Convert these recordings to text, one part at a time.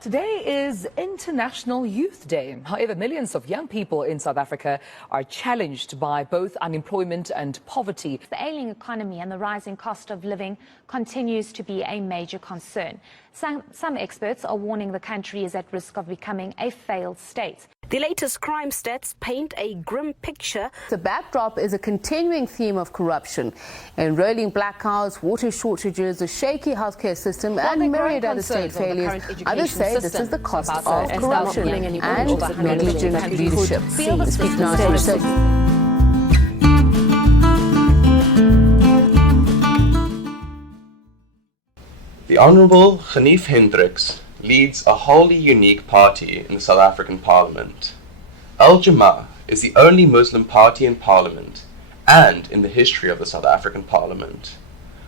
Today is International Youth Day. However, millions of young people in South Africa are challenged by both unemployment and poverty. The ailing economy and the rising cost of living continues to be a major concern. Some experts are warning the country is at risk of becoming a failed state. The latest crime stats paint a grim picture. The backdrop is a continuing theme of corruption, enrolling blackouts, water shortages, a shaky healthcare system, and myriad other state failures. Others say this is the cost of corruption and negligent leadership. Speak now to research. The Honourable Ganief Hendricks leads a wholly unique party in the South African Parliament. Jama-ah is the only Muslim party in Parliament and in the history of the South African Parliament.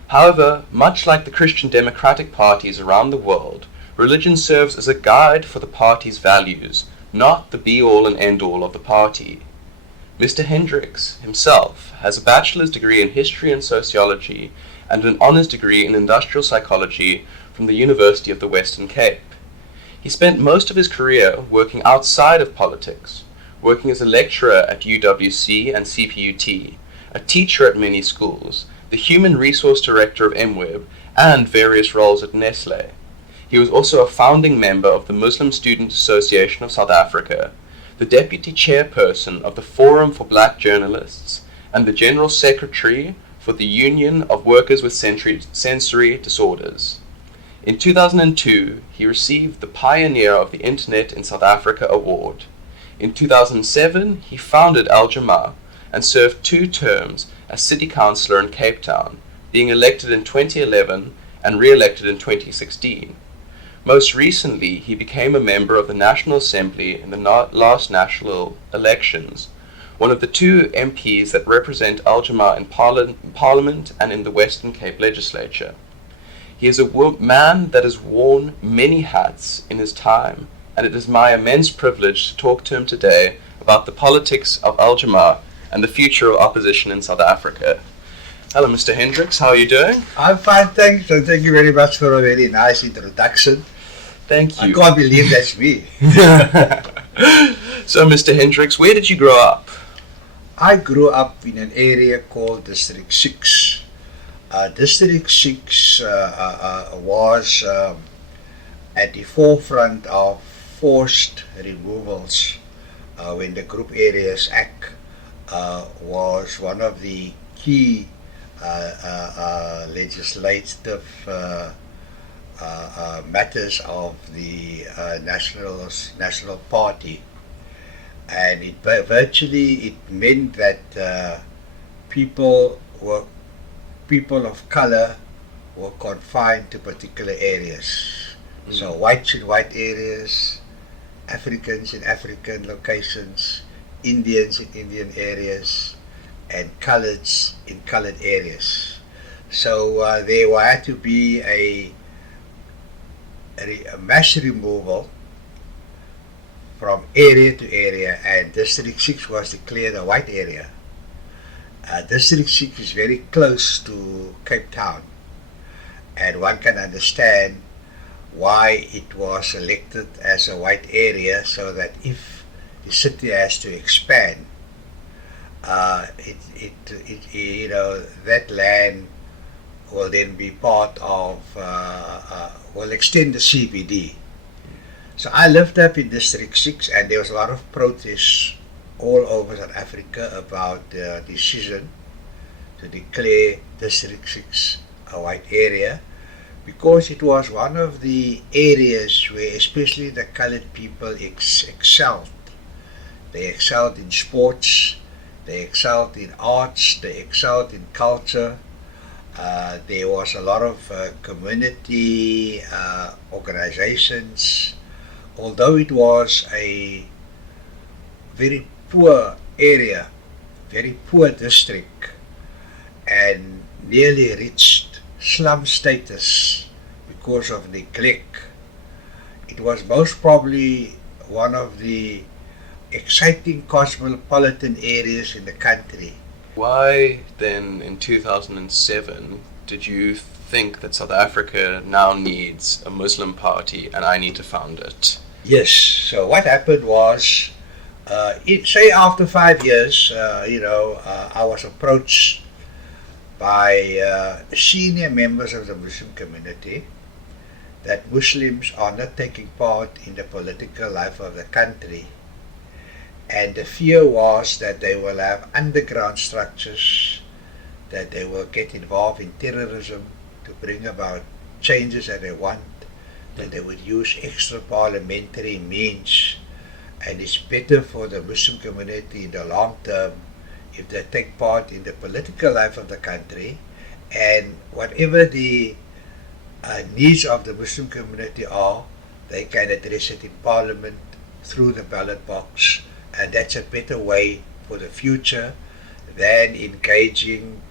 However, much like the Christian democratic parties around the world, religion serves as a guide for the party's values, not the be-all and end-all of the party. Mr. Hendricks himself has a bachelor's degree in history and sociology and an honours degree in industrial psychology from the University of the Western Cape. He spent most of his career working outside of politics, working as a lecturer at UWC and CPUT, a teacher at many schools, the human resource director of MWeb, and various roles at Nestle. He was also a founding member of the Muslim Student Association of South Africa, the deputy chairperson of the Forum for Black Journalists, and the general secretary for the Union of Workers with Sensory Disorders. In 2002, he received the Pioneer of the Internet in South Africa award. In 2007, he founded Jama-ah and served 2 terms as city councillor in Cape Town, being elected in 2011 and re-elected in 2016. Most recently, he became a member of the National Assembly in the last national elections, one of the 2 MPs that represent Jama-ah in Parliament and in the Western Cape Legislature. He is a man that has worn many hats in his time, and it is my immense privilege to talk to him today about the politics of Jama-ah and the future of opposition in South Africa. Hello, Mr. Hendricks, how are you doing? I'm fine, thanks, and thank you very much for a very nice introduction. Thank you. I can't believe that's me. So, Mr. Hendricks, where did you grow up? I grew up in an area called District 6. District 6 was at the forefront of forced removals when the Group Areas Act was one of the key legislative matters of the National Party. And it meant that people of color were confined to particular areas. So whites in white areas, Africans in African locations, Indians in Indian areas, and coloreds in colored areas. So there had to be a mass removal from area to area, and District 6 was declared a white area. District 6 is very close to Cape Town, and one can understand why it was selected as a white area, so that if the city has to expand, that land will then be part of, will extend the CBD. So I lived up in District 6, and there was a lot of protests all over South Africa about the decision to declare District 6 a white area, because it was one of the areas where especially the colored people excelled. They excelled in sports, they excelled in arts, they excelled in culture. There was a lot of community organizations. Although it was a very poor area, very poor district, and nearly reached slum status because of neglect, it was most probably one of the exciting cosmopolitan areas in the country. Why then in 2007 did you think that South Africa now needs a Muslim party and I need to found it. Yes. So what happened was, say after 5 years, I was approached by senior members of the Muslim community that Muslims are not taking part in the political life of the country. And the fear was that they will have underground structures, that they will get involved in terrorism to bring about changes that they want, that they would use extra parliamentary means, and it's better for the Muslim community in the long term if they take part in the political life of the country, and whatever the needs of the Muslim community are, they can address it in parliament through the ballot box, and that's a better way for the future than engaging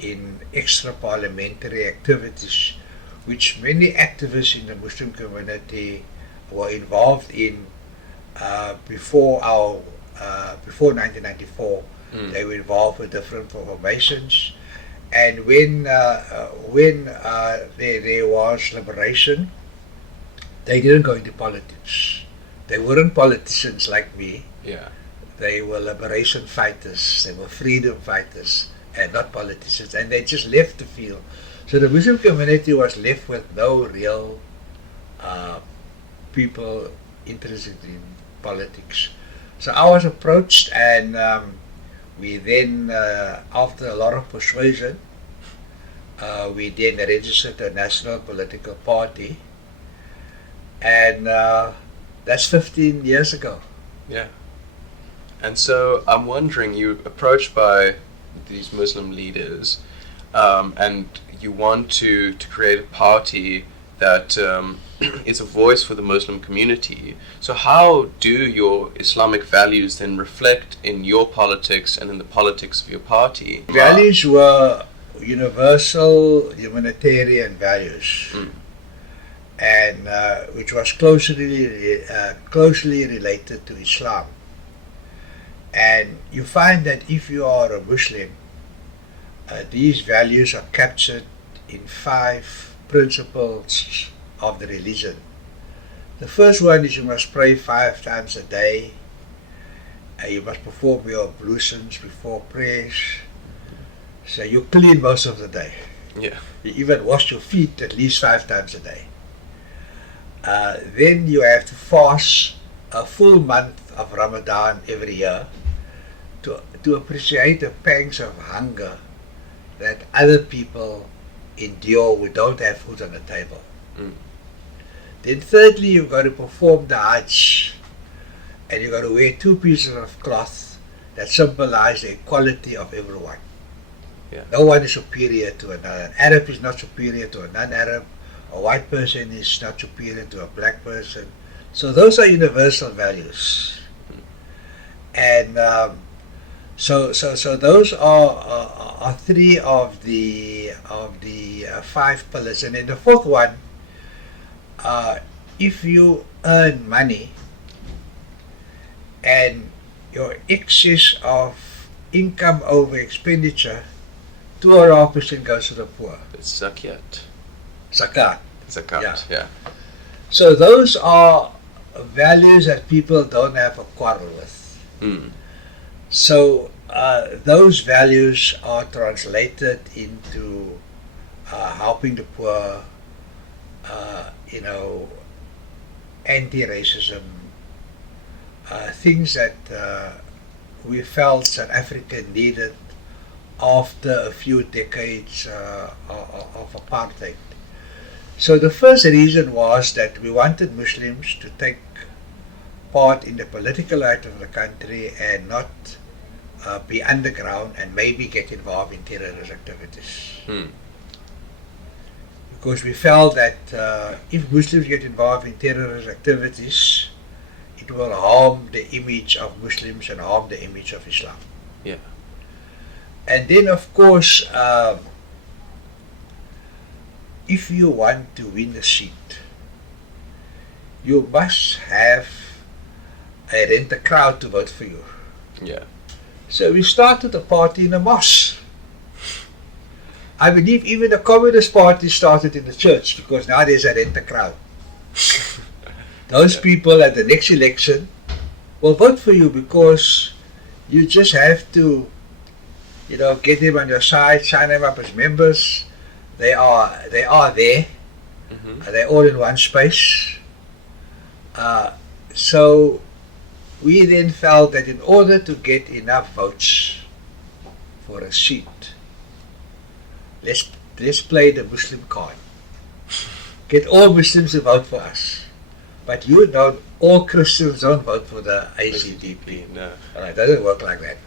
in extra parliamentary activities, which many activists in the Muslim community were involved in before 1994. They were involved with different formations, and when there was liberation, they didn't go into politics. They weren't politicians like me. Yeah. They were liberation fighters. They were freedom fighters and not politicians, and they just left the field. So the Muslim community was left with no real people interested in politics. So I was approached, and we then, after a lot of persuasion, we then registered a national political party, and that's 15 years ago. Yeah. And so I'm wondering, you approached by these Muslim leaders, and you want to create a party that is a voice for the Muslim community. So how do your Islamic values then reflect in your politics and in the politics of your party? Values were universal humanitarian values, and which was closely related to Islam. And you find that if you are a Muslim, these values are captured in 5 principles of the religion. The first one is you must pray 5 times a day. You must perform your ablutions before prayers. So you clean most of the day. Yeah. You even wash your feet at least 5 times a day. Then you have to fast a full month of Ramadan every year to appreciate the pangs of hunger that other people endure who don't have food on the table. Then thirdly, you've got to perform the Hajj, and you've got to wear 2 pieces of cloth that symbolize the equality of everyone. Yeah. No one is superior to another. An Arab is not superior to a non-Arab. A white person is not superior to a black person. So those are universal values. And so those are 3 of the 5 pillars. And then the 4th one, if you earn money and your excess of income over expenditure, 2.5% goes to the poor. It's zakat. Zakat. Zakat, yeah. So those are values that people don't have a quarrel with. So those values are translated into helping the poor, anti-racism, things that we felt South Africa needed after a few decades of apartheid. So the first reason was that we wanted Muslims to take part in the political life of the country and not be underground and maybe get involved in terrorist activities. Because we felt that if Muslims get involved in terrorist activities, it will harm the image of Muslims and harm the image of Islam. Yeah. And then, of course, if you want to win a seat, you must have a rent a crowd to vote for you. Yeah. So we started a party in a mosque. I believe even the Communist Party started in the church, because now there's a rent a crowd. Those people at the next election will vote for you, because you just have to, get them on your side, sign them up as members. They are there. They're all in one space. So we then felt that in order to get enough votes for a seat, let's play the Muslim card. Get all Muslims to vote for us. But all Christians don't vote for the ACDP. No. It doesn't work like that.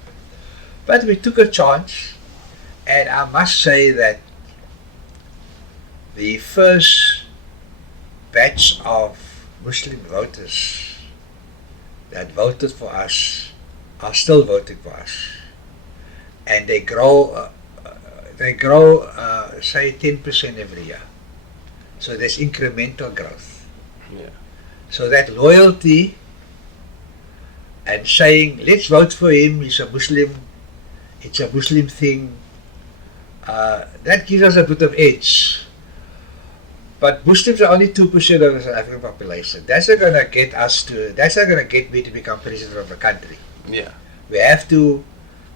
But we took a chance, and I must say that the first batch of Muslim voters that voted for us are still voting for us, and they grow. Say 10% every year. So there's incremental growth. Yeah. So that loyalty and saying, let's vote for him, he's a Muslim, it's a Muslim thing, that gives us a bit of edge. But Muslims are only 2% of the South African population. That's not going to get me to become president of the country. Yeah. We have to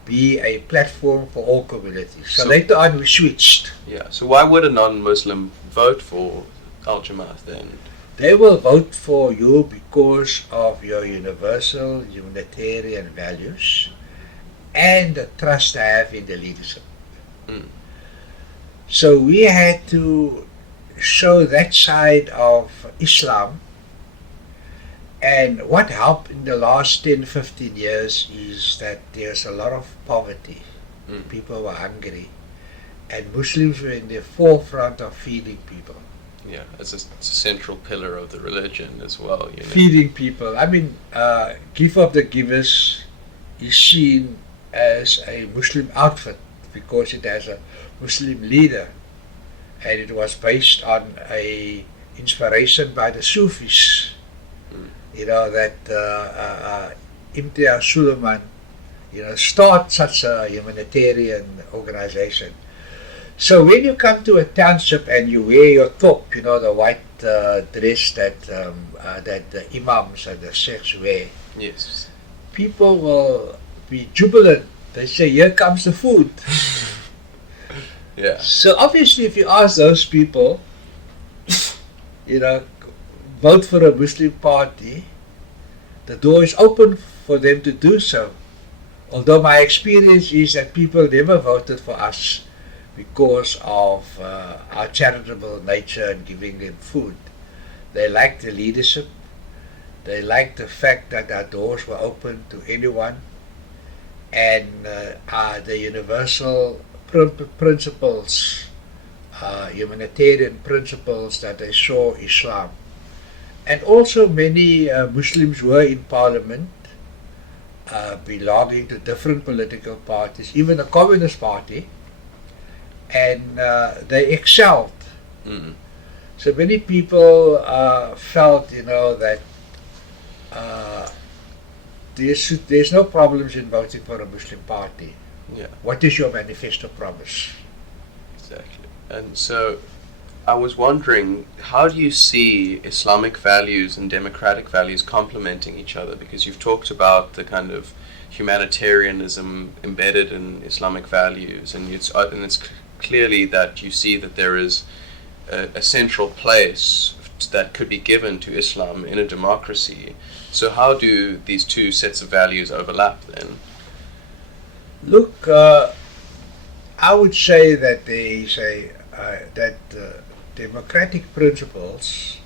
be a platform for all communities. So later on we switched. Yeah. So why would a non-Muslim vote for Jama-ah then? They will vote for you because of your universal humanitarian values and the trust they have in the leadership. So we had to show that side of Islam. And what helped in the last 10-15 years is that there's a lot of poverty. People were hungry, and Muslims were in the forefront of feeding people. Yeah, it's a central pillar of the religion as well. Feeding people. I mean, Give of the Givers is seen as a Muslim outfit because it has a Muslim leader, and it was based on a inspiration by the Sufis. That Imtiaz Suleiman, start such a humanitarian organization. So when you come to a township and you wear your top, the white dress that the imams and the sheikhs wear, yes, people will be jubilant. They say, here comes the food. Yeah. So obviously if you ask those people, vote for a Muslim party, the door is open for them to do so. Although my experience is that people never voted for us because of our charitable nature and giving them food. They liked the leadership. They liked the fact that our doors were open to anyone, and the universal principles, humanitarian principles that they saw Islam. And also many Muslims were in parliament, belonging to different political parties, even the Communist Party, and they excelled. So many people felt, that there's no problems in voting for a Muslim party. Yeah. What is your manifesto promise? Exactly. And so I was wondering, how do you see Islamic values and democratic values complementing each other? Because you've talked about the kind of humanitarianism embedded in Islamic values, and it's clearly that you see that there is a central place that could be given to Islam in a democracy. So how do these two sets of values overlap then? Look, I would say that there is democratic principles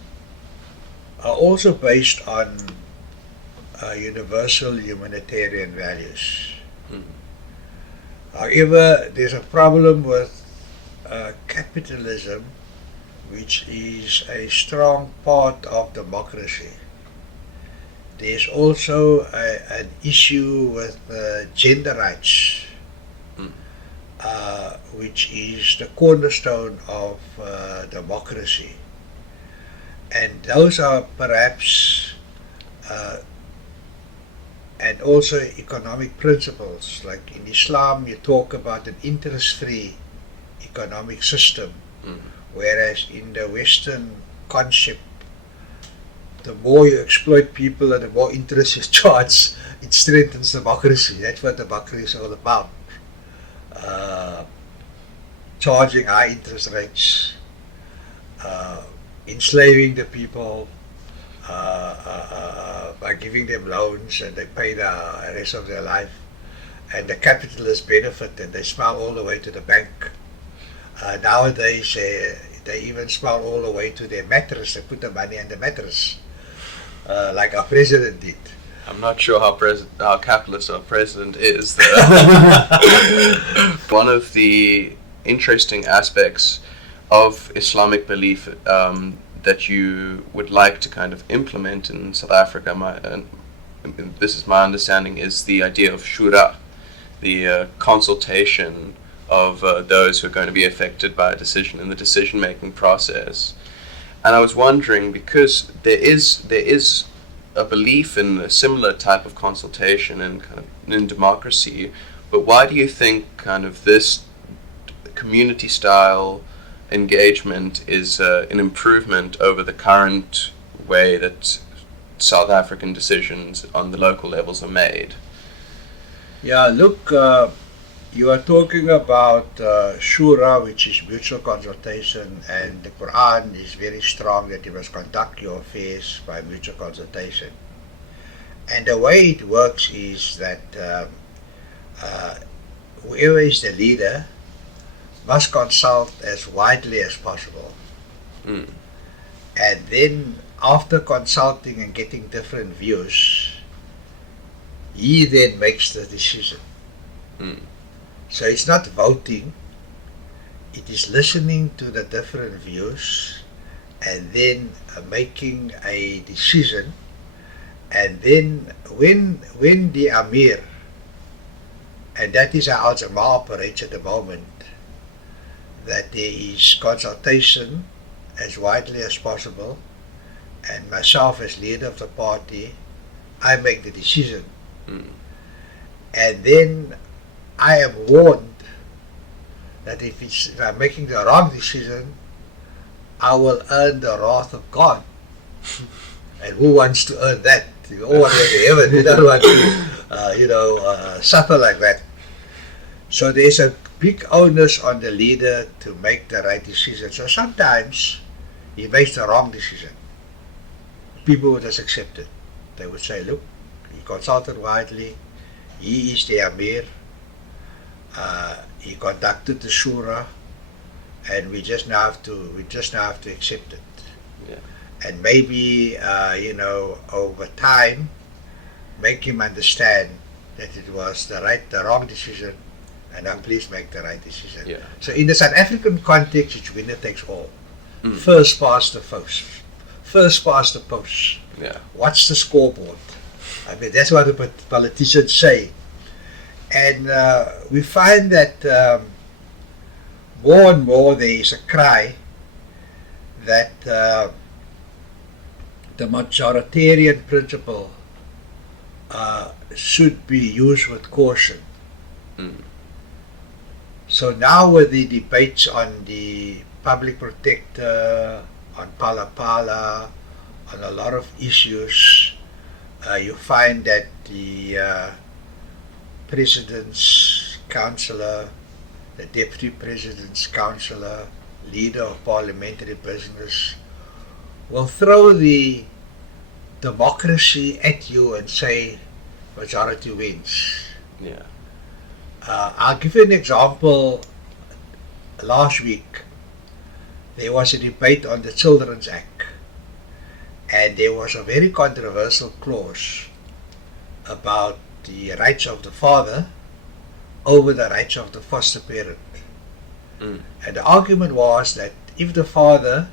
are also based on universal humanitarian values. However, there's a problem with capitalism, which is a strong part of democracy. There's also an issue with gender rights, which is the cornerstone of democracy. And those are perhaps, and also economic principles. Like in Islam, you talk about an interest-free economic system, whereas in the Western concept, the more you exploit people and the more interest you charge, it strengthens democracy. That's what democracy is all about. Charging high interest rates, enslaving the people by giving them loans, and they pay the rest of their life, and the capitalists benefit and they smile all the way to the bank. Nowadays they even smile all the way to their mattress. They put the money in the mattress, like our president did. I'm not sure how capitalist our president is. One of the interesting aspects of Islamic belief that you would like to kind of implement in South Africa, and this is my understanding, is the idea of shura, the consultation of those who are going to be affected by a decision in the decision-making process. And I was wondering, because there is a belief in a similar type of consultation and kind of in democracy, but why do you think kind of this community style engagement is an improvement over the current way that South African decisions on the local levels are made? Yeah, look, you are talking about shura, which is mutual consultation, and the Quran is very strong that you must conduct your affairs by mutual consultation. And the way it works is that whoever is the leader must consult as widely as possible. And then after consulting and getting different views, he then makes the decision. So it's not voting, it is listening to the different views and then making a decision. And then when the Amir, and that is how Jama-ah operates at the moment, that there is consultation as widely as possible, and myself as leader of the party, I make the decision. And then I am warned that if I'm making the wrong decision, I will earn the wrath of God. And who wants to earn that? You all want to go to heaven. You don't want to, suffer like that. So there's a big onus on the leader to make the right decision. So sometimes he makes the wrong decision. People would just accept it. They would say, look, he consulted widely, he is the Amir, he conducted the shura, and we just now have to accept it. Yeah. And maybe over time make him understand that it was the wrong decision, and now please make the right decision. Yeah. So in the South African context, it's winner takes all. First past the post. First past the post. Yeah. Watch the scoreboard. I mean, that's what the politicians say. And we find that more and more there is a cry that the majoritarian principle should be used with caution. So now with the debates on the public protector, on Pala, on a lot of issues, you find that the president's counselor, the deputy president's counselor, leader of parliamentary business will throw the democracy at you and say majority wins. Yeah. I'll give you an example. Last week there was a debate on the Children's Act, and there was a very controversial clause about the rights of the father over the rights of the foster parent. And the argument was that if the father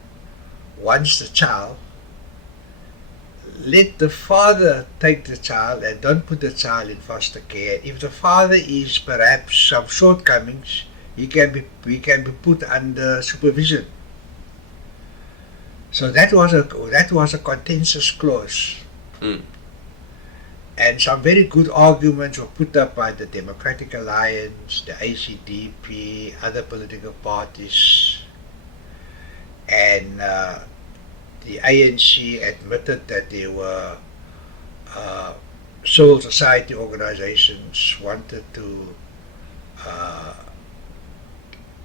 wants the child, let the father take the child and don't put the child in foster care. If the father is perhaps some shortcomings, he can be put under supervision. So that was a contentious clause. And some very good arguments were put up by the Democratic Alliance, the ACDP, other political parties, and the ANC admitted that there were civil society organizations wanted to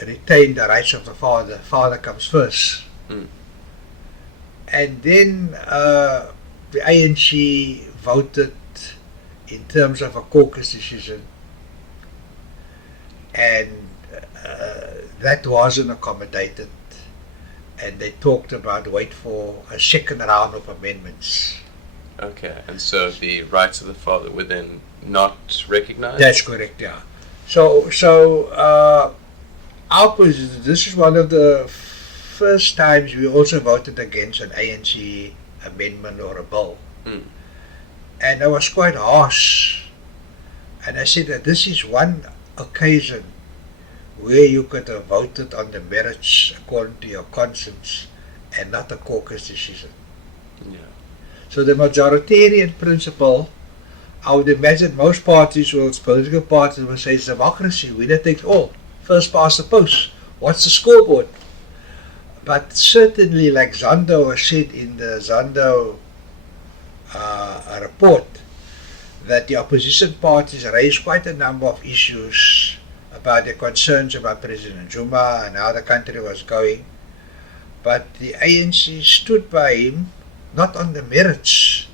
retain the rights of the father. Father comes first. And then the ANC voted in terms of a caucus decision, and that wasn't accommodated, and they talked about wait for a second round of amendments. Okay, and so the rights of the father were then not recognized? That's correct, yeah. So our position, this is one of the first times we also voted against an ANC amendment or a bill. And I was quite harsh. And I said that this is one occasion where you could have voted on the merits according to your conscience and not a caucus decision. Yeah. So the majoritarian principle, I would imagine most parties, political parties, will say it's democracy. Winner takes all. First past the post. What's the scoreboard? But certainly, like Zondo has said in the Zondo report, that the opposition parties raised quite a number of issues about their concerns about President Jama-ah and how the country was going. But the ANC stood by him, not on the merits,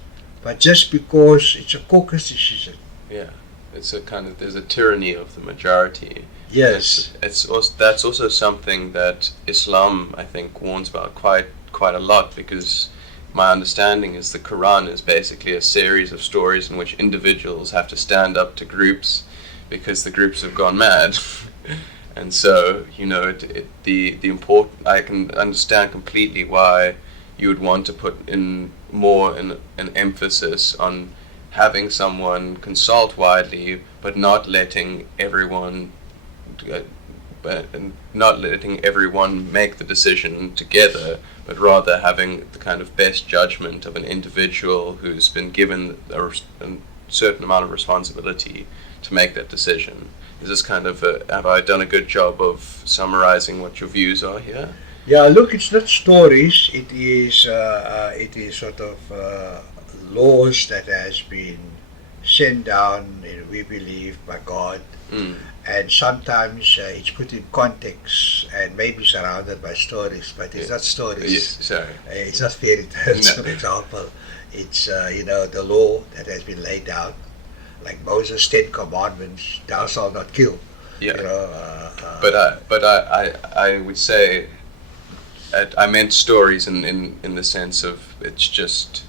but just because it's a caucus decision. Yeah, it's a kind of, there's a tyranny of the majority. Yes. It's also, that's also something that Islam, I think, warns about quite a lot, because my understanding is the Quran is basically a series of stories in which individuals have to stand up to groups because the groups have gone mad. And so, you know, the important, I can understand completely why you would want to put in more an emphasis on having someone consult widely, but not letting everyone make the decision together, but rather having the kind of best judgment of an individual who's been given a certain amount of responsibility to make that decision. Is this kind of have I done a good job of summarizing what your views are here? Yeah, look, it's not stories. It is sort of laws that has been sent down, we believe, by God. And sometimes it's put in context and maybe surrounded by stories, but it's not stories. Yes, sorry. It's not fairy tales, for example. It's, the law that has been laid down, like Moses' 10 Commandments, thou shalt not kill. Yeah. But I would say, I meant stories in the sense of it's just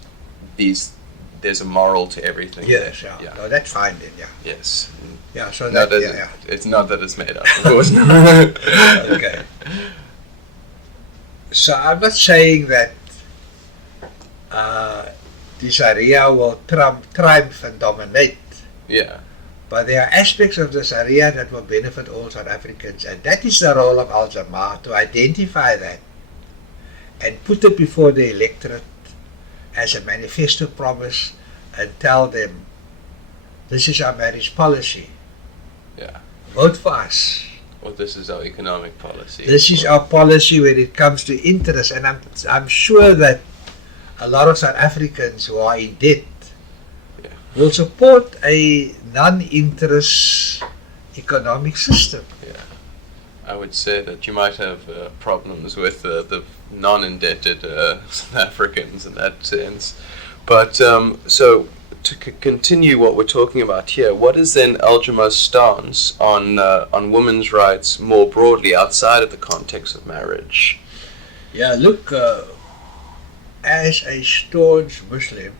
there's a moral to everything. Yes, yeah. No, that's fine then, yeah. Yes. Yeah, so Not that, that it's not that it's made up, of course. Okay. So I'm not saying that the Sharia will triumph and dominate. Yeah. But there are aspects of the Sharia that will benefit all South Africans, and that is the role of Jama-ah, to identify that and put it before the electorate as a manifesto promise and tell them, this is our marriage policy. Yeah. Vote for us. Well, this is our economic policy. This is our policy when it comes to interest, and I'm sure that a lot of South Africans who are in debt will support a non-interest economic system. Yeah, I would say that you might have problems with the non-indebted South Africans in that sense. But so to continue what we're talking about here, what is then Jama-ah's stance on women's rights more broadly outside of the context of marriage? Yeah, look, as a staunch Muslim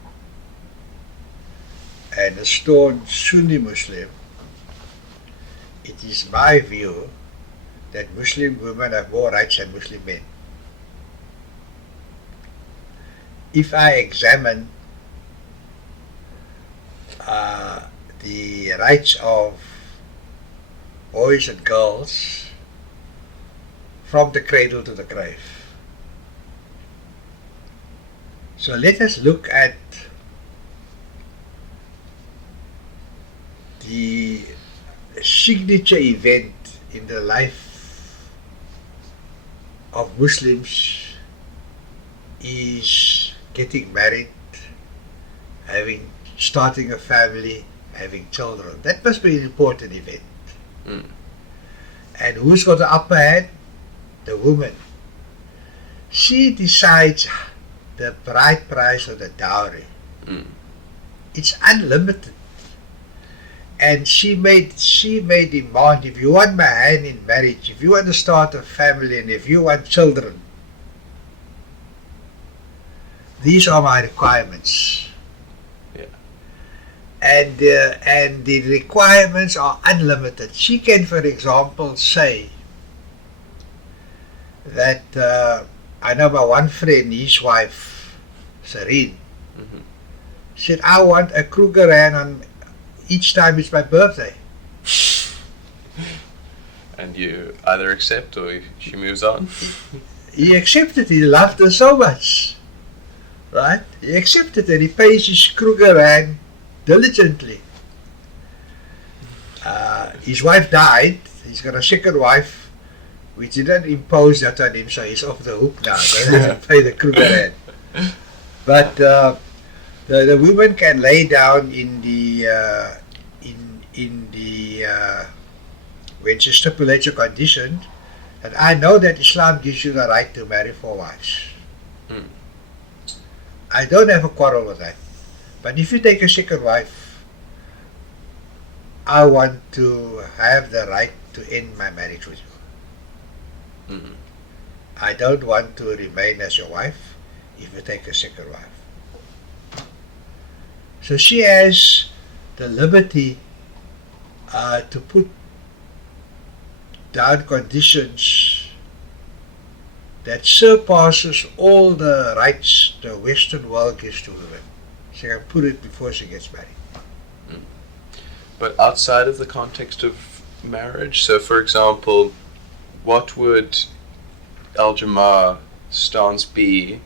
and a staunch Sunni Muslim, it is my view that Muslim women have more rights than Muslim men. If I examine the rights of boys and girls from the cradle to the grave. So let us look at signature event in the life of Muslims is getting married, starting a family, having children. That must be an important event. Mm. And who's got the upper hand? The woman. She decides the bride price or the dowry. Mm. It's unlimited. And she may demand, if you want my hand in marriage, if you want to start a family, and if you want children, these are my requirements. Yeah. And the requirements are unlimited. She can, for example, say that I know my one friend, his wife, Serene, said, I want a Krugerrand on each time it's my birthday. And you either accept or she moves on. He accepted. He loved her so much. Right? He accepted and he pays his Krugerrand diligently. His wife died. He's got a second wife, which didn't impose that on him, so he's off the hook now. Don't have to pay the Krugerrand. But the women can lay down in the when she stipulates a condition, and I know that Islam gives you the right to marry 4 wives. Mm. I don't have a quarrel with that. But if you take a second wife, I want to have the right to end my marriage with you. Mm. I don't want to remain as your wife if you take a second wife. So she has the liberty to put down conditions that surpasses all the rights the Western world gives to women. She can put it before she gets married. Mm. But outside of the context of marriage, so for example, what would Jama-ah stance be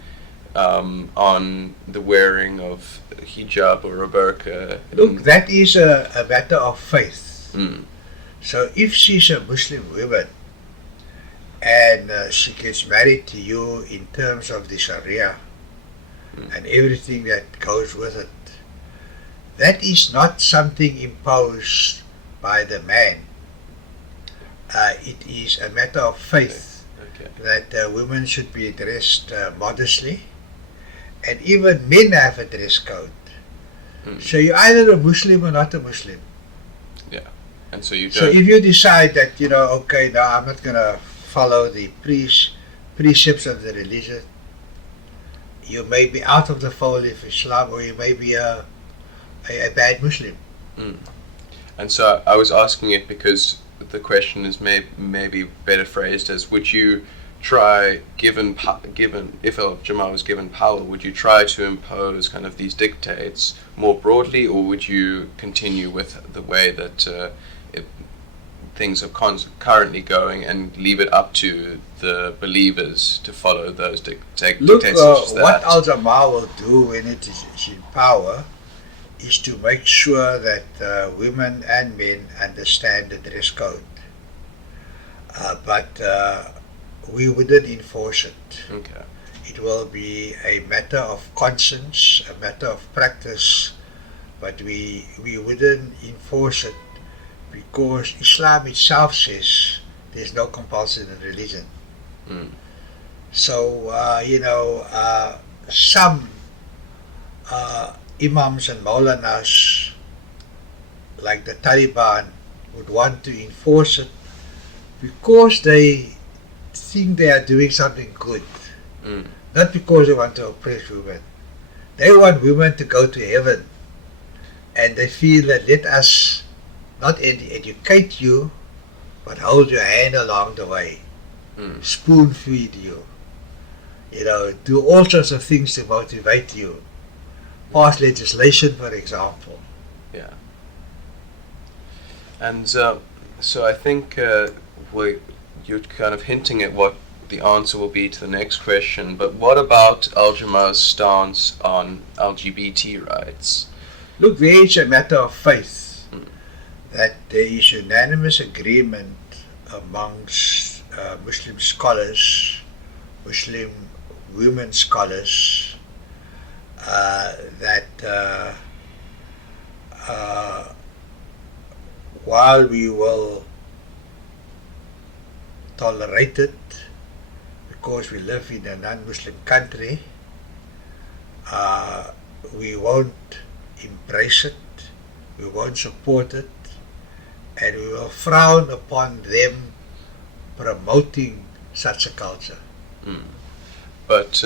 on the wearing of hijab or a burqa? Look, that is a matter of faith. Mm. So if she's a Muslim woman and she gets married to you in terms of the Sharia and everything that goes with it, that is not something imposed by the man. It is a matter of faith. Okay. That women should be dressed modestly, and even men have a dress code. Mm. So you're either a Muslim or not a Muslim. Yeah, and so you don't. So if you decide that, okay, now I'm not going to follow the precepts of the religion, you may be out of the fold of Islam, or you may be a bad Muslim. Mm. And so I was asking it because the question is maybe better phrased as, would you try, given if Jama-ah was given power, would you try to impose kind of these dictates more broadly, or would you continue with the way that things are currently going and leave it up to the believers to follow those dictates? Look, such as what that? Jama-ah will do when it is in power is to make sure that women and men understand the dress code. But we wouldn't enforce it. Okay. It will be a matter of conscience, a matter of practice, but we wouldn't enforce it because Islam itself says there's no compulsion in religion. Mm. So, some imams and maulanas, like the Taliban, would want to enforce it because they think they are doing something good, not because they want to oppress women. They want women to go to heaven, and they feel that let us not educate you, but hold your hand along the way, spoon feed you, do all sorts of things to motivate you. Pass legislation, for example. Yeah. And so I think you're kind of hinting at what the answer will be to the next question, but what about Jama-ah's stance on LGBT rights? Look, there is a matter of faith that there is unanimous agreement amongst Muslim scholars, Muslim women scholars, that while we will tolerate it because we live in a non-Muslim country, we won't embrace it, we won't support it, and we will frown upon them promoting such a culture. But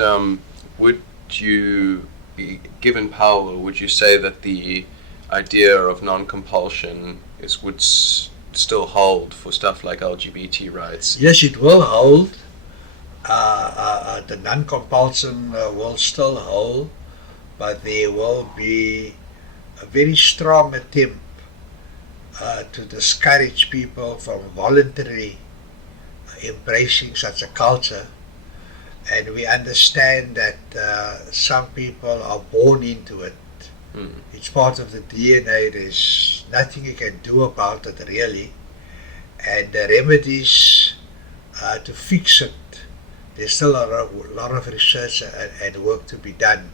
would you, be given power, would you say that the idea of non-compulsion would still hold for stuff like LGBT rights? Yes, it will hold. The non-compulsion will still hold, but there will be a very strong attempt to discourage people from voluntarily embracing such a culture. And we understand that some people are born into it. It's part of the DNA. There's nothing you can do about it, really. And the remedies to fix it, there's still a lot of research and work to be done.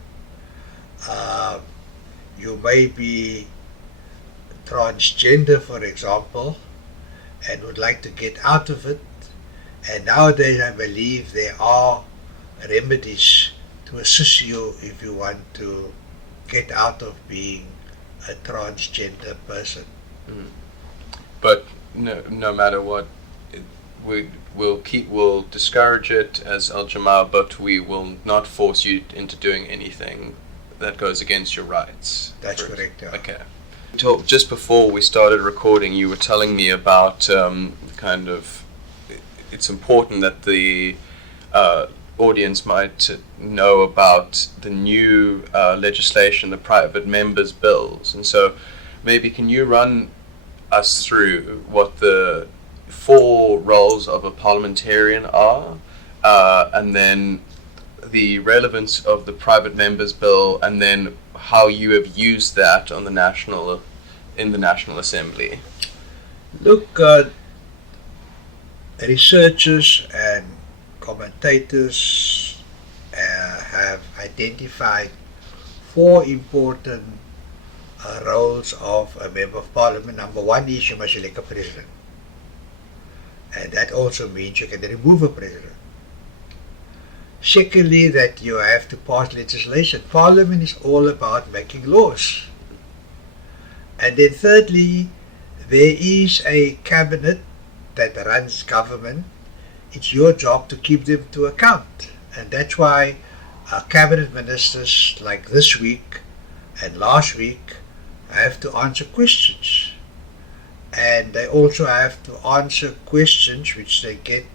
You may be transgender, for example, and would like to get out of it. And nowadays I believe there are remedies to assist you if you want to get out of being a transgender person. But no matter what, we'll discourage it as Jama-ah, but we will not force you into doing anything that goes against your rights. That's correct. Yeah. Okay. Just before we started recording, you were telling me about kind of, it's important that the audience might know about the new legislation, the private members' bills. And so maybe can you run us through what the 4 roles of a parliamentarian are, and then the relevance of the private members' bill, and then how you have used that on in the National Assembly? Look, researchers and commentators have identified 4 important roles of a member of parliament. Number 1 is you must elect a president, and that also means you can remove a president. Secondly, that you have to pass legislation. Parliament is all about making laws. And then thirdly, there is a cabinet that runs government. It's your job to keep them to account. And that's why cabinet ministers like this week and last week have to answer questions. And they also have to answer questions which they get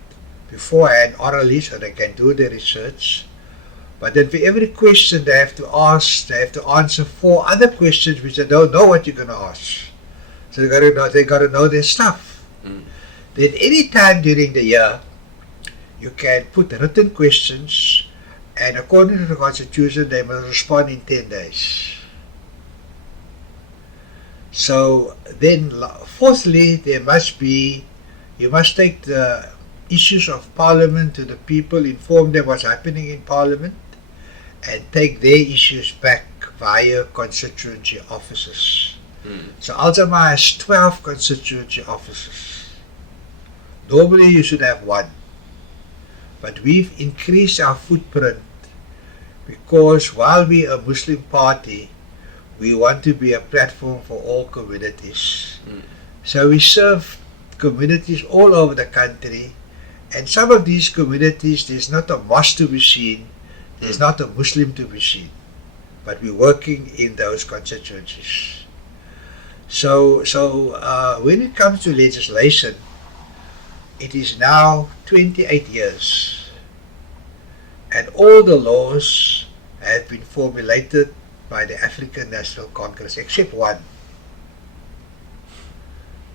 beforehand orally, so they can do their research. But then for every question they have to answer 4 other questions which they don't know what you're going to ask. So they got to know their stuff. Then any time during the year, you can put written questions, and according to the Constitution, they must respond in 10 days. So then, fourthly, you must take the issues of Parliament to the people, inform them what's happening in Parliament, and take their issues back via constituency offices. So Jama-ah has 12 constituency offices. Normally you should have 1. But we've increased our footprint because while we're a Muslim party, we want to be a platform for all communities. So we serve communities all over the country, and some of these communities, there's not a mosque to be seen, there's not a Muslim to be seen, but we're working in those constituencies. So when it comes to legislation, it is now 28 years, and all the laws have been formulated by the African National Congress, except one,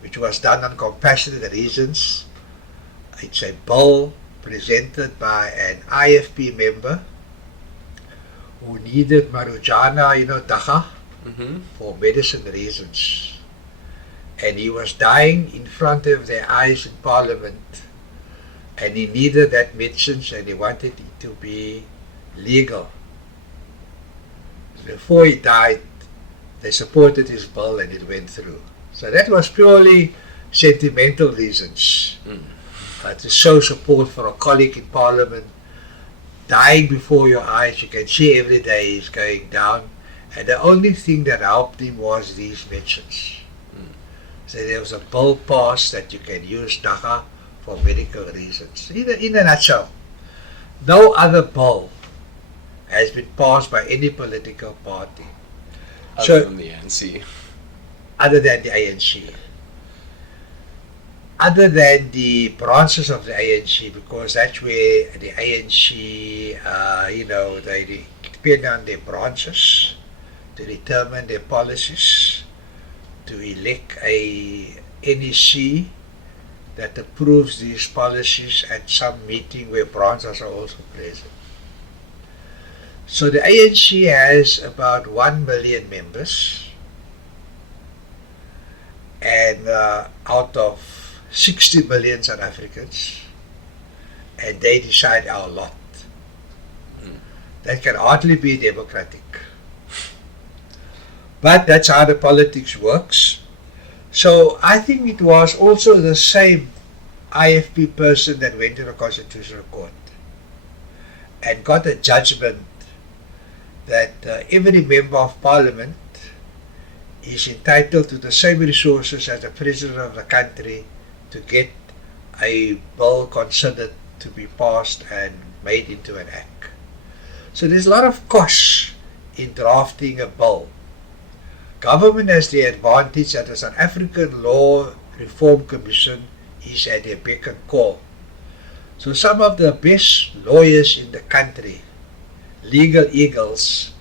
which was done on compassionate reasons. It's a bill presented by an IFP member who needed marijuana, dacha, for medicine reasons. and he was dying in front of their eyes in Parliament, and he needed that medicines and he wanted it to be legal. Before he died, they supported his bill and it went through. So that was purely sentimental reasons to show support for a colleague in Parliament dying before your eyes. You can see every day he's going down, and the only thing that helped him was these medicines. So there was a bill passed that you can use daga for medical reasons. In a nutshell, no other bill has been passed by any political party Other than the ANC. other than the ANC. Other than the branches of the ANC, because that's where the ANC, they depend on their branches to determine their policies, to elect a NEC that approves these policies at some meeting where branches are also present. So the ANC has about 1 million members, and out of 60 million South Africans, and they decide our lot. That can hardly be democratic. But that's how the politics works. So I think it was also the same IFP person that went to the Constitutional Court and got a judgment that every member of Parliament is entitled to the same resources as the President of the country to get a bill considered to be passed and made into an act. So there's a lot of costs in drafting a bill. Government has the advantage that the South African Law Reform Commission is at their beck and call. So some of the best lawyers in the country, legal eagles,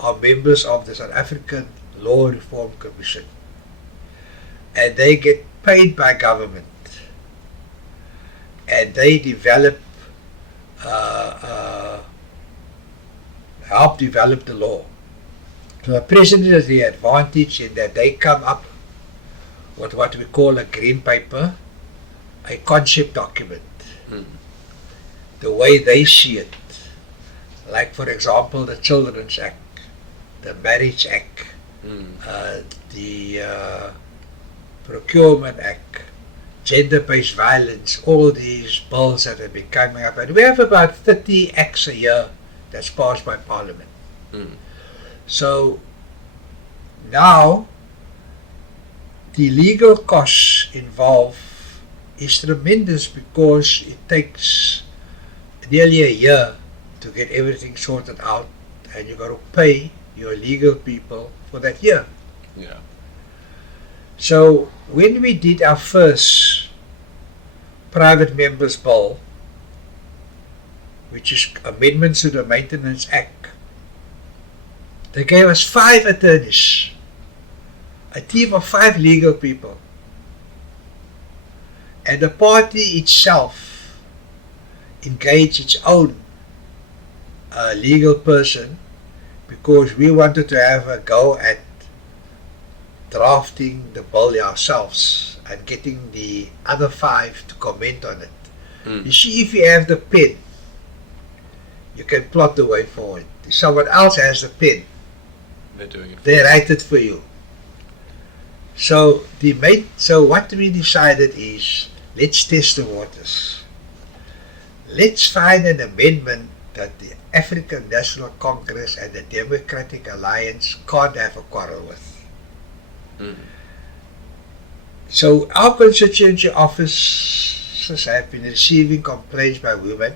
are members of the South African Law Reform Commission, and they get paid by government, and they develop, help develop the law. So the President has the advantage in that they come up with what we call a green paper, a concept document, the way they see it. Like, for example, the Children's Act, the Marriage Act, the Procurement Act, gender-based violence, all these bills that have been coming up. And we have about 30 acts a year that's passed by Parliament. So now the legal costs involved is tremendous, because it takes nearly a year to get everything sorted out, and you got to pay your legal people for that year. Yeah. So when we did our first private members bill, which is amendments to the Maintenance Act, they gave us 5 attorneys, a team of 5 legal people, and the party itself engaged its own legal person, because we wanted to have a go at drafting the bill ourselves and getting the other 5 to comment on it. You see, if you have the pen, you can plot the way forward. If someone else has the pen, They're doing it. they write it for you. So what we decided is, let's test the waters. Let's find an amendment that the African National Congress and the Democratic Alliance can't have a quarrel with. So our constituency offices have been receiving complaints by women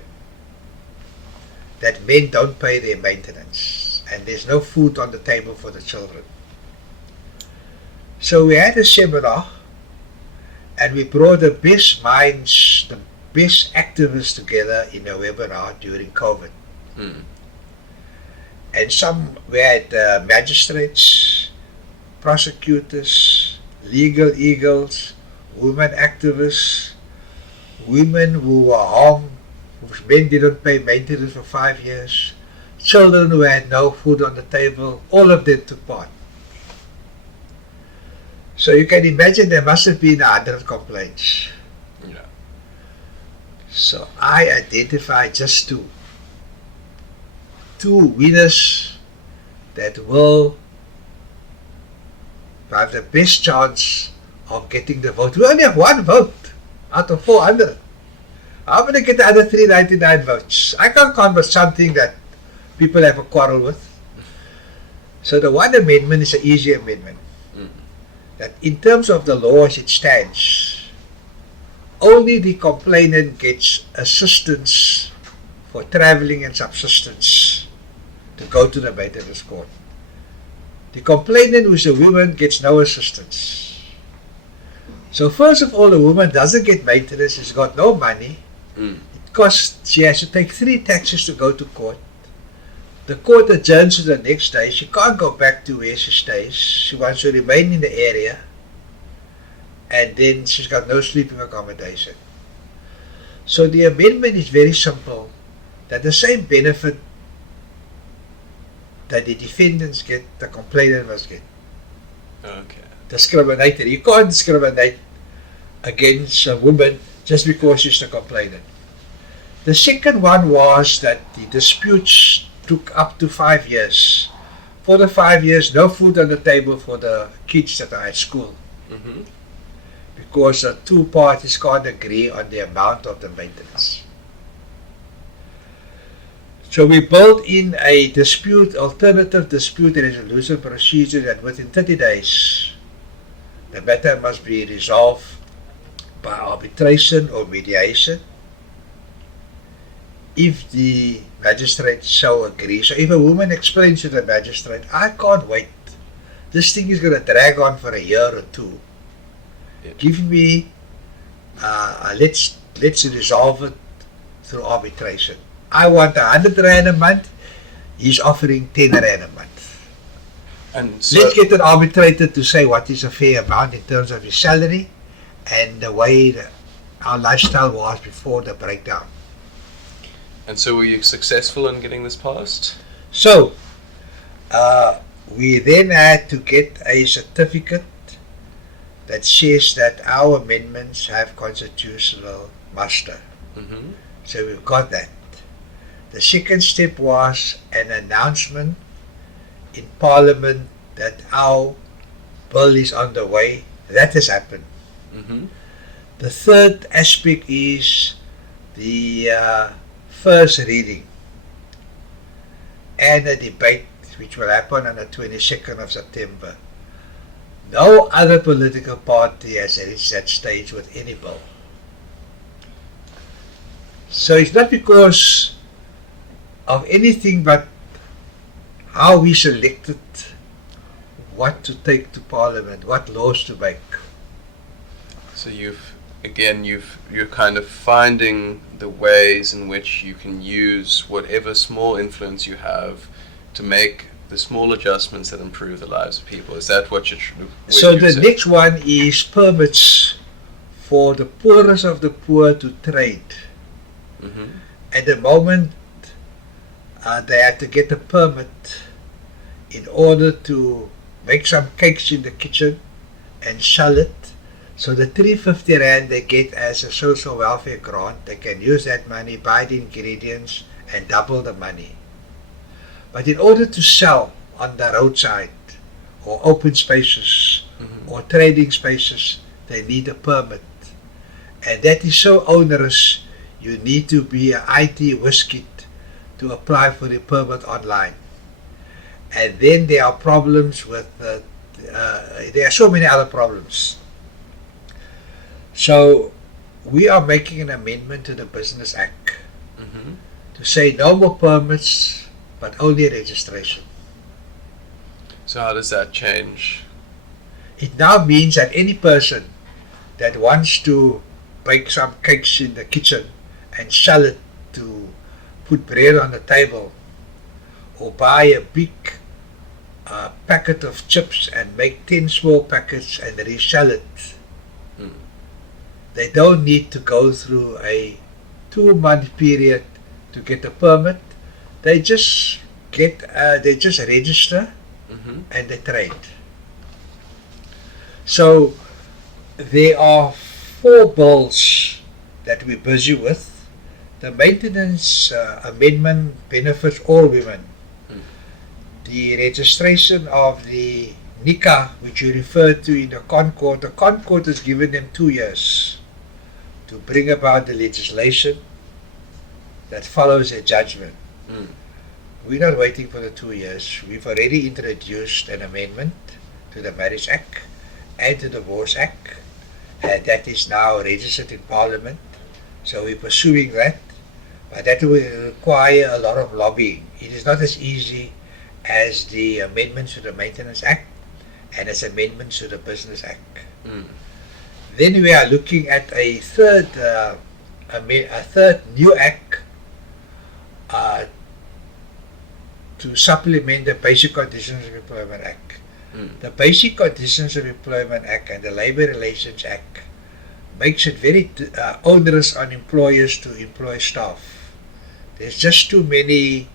that men don't pay their maintenance and there's no food on the table for the children. So we had a seminar, and we brought the best minds, the best activists together in a webinar during COVID. And we had magistrates, prosecutors, legal eagles, women activists, women who were home, whose men didn't pay maintenance for 5 years, children who had no food on the table. All of them took part. So you can imagine there must have been 100 complaints. Yeah. So I identified just two winners that will have the best chance of getting the vote. We only have one vote out of 400. How am I going to get the other 399 votes? I can't convert something that people have a quarrel with. So the one amendment is an easy amendment. That in terms of the law as it stands, only the complainant gets assistance for travelling and subsistence to go to the maintenance court. The complainant who is a woman gets no assistance. So first of all, a woman doesn't get maintenance, she's got no money. It costs, she has to take 3 taxis to go to court. The court adjourns to the next day. She can't go back to where she stays. She wants to remain in the area. And then she's got no sleeping accommodation. So the amendment is very simple. That the same benefit that the defendants get, the complainant must get. Okay. Discriminated. You can't discriminate against a woman just because she's the complainant. The second one was that the disputes took up to 5 years. For the 5 years, no food on the table for the kids that are at school. Because the two parties can't agree on the amount of the maintenance. So we built in a alternative dispute resolution procedure that within 30 days, the matter must be resolved by arbitration or mediation if the magistrate so agrees. So if a woman explains to the magistrate, I can't wait, this thing is going to drag on for a year or 2. Give me, let's resolve it through arbitration. I want 100 Rand a month, he's offering 10 Rand a month. And so, let's get an arbitrator to say what is a fair amount in terms of his salary and the way our lifestyle was before the breakdown. And so were you successful in getting this passed? So, we then had to get a certificate that says that our amendments have constitutional muster. So we've got that. The second step was an announcement in Parliament that our bill is on the way. That has happened. The third aspect is the first reading and a debate which will happen on the 22nd of September. No other political party has reached that stage with any bill. So it's not because of anything but how we selected what to take to Parliament, what laws to make. So you're kind of finding the ways in which you can use whatever small influence you have to make the small adjustments that improve the lives of people. Is that what you're So the next one is permits for the poorest of the poor to trade. At the moment, they have to get a permit in order to make some cakes in the kitchen and sell it. So the 350 Rand they get as a social welfare grant, they can use that money, buy the ingredients and double the money. But in order to sell on the roadside or open spaces or trading spaces, they need a permit. And that is so onerous, you need to be an IT whiz-kid to apply for the permit online. And then there are problems with, there are so many other problems. So we are making an amendment to the Business Act to say no more permits, but only registration. So how does that change? It now means that any person that wants to bake some cakes in the kitchen and sell it to put bread on the table, or buy a big packet of chips and make 10 small packets and resell it, they don't need to go through a 2-month period to get a permit. They just register and they trade. So there are 4 bills that we're busy with. The maintenance amendment benefits all women. The registration of the nikah, which you referred to in the Concord has given them 2 years to bring about the legislation that follows a judgment. We're not waiting for the 2 years. We've already introduced an amendment to the Marriage Act and to the Divorce Act, and that is now registered in Parliament. So we're pursuing that, but that will require a lot of lobbying. It is not as easy as the amendments to the Maintenance Act and as amendments to the Business Act. Then we are looking at a third new act to supplement the Basic Conditions of Employment Act. The Basic Conditions of Employment Act and the Labour Relations Act makes it very onerous on employers to employ staff. There's just too many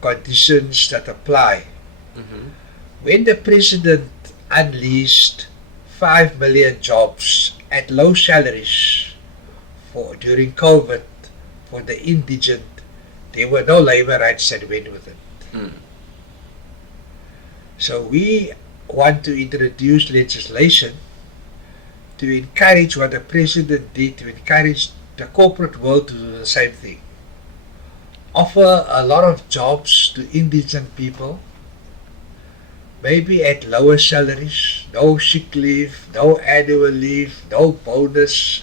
conditions that apply. When the President unleashed 5 million jobs at low salaries during COVID for the indigent, there were no labour rights that went with it. So we want to introduce legislation to encourage what the President did, to encourage the corporate world to do the same thing. Offer a lot of jobs to indigent people, maybe at lower salaries, no sick leave, no annual leave, no bonus,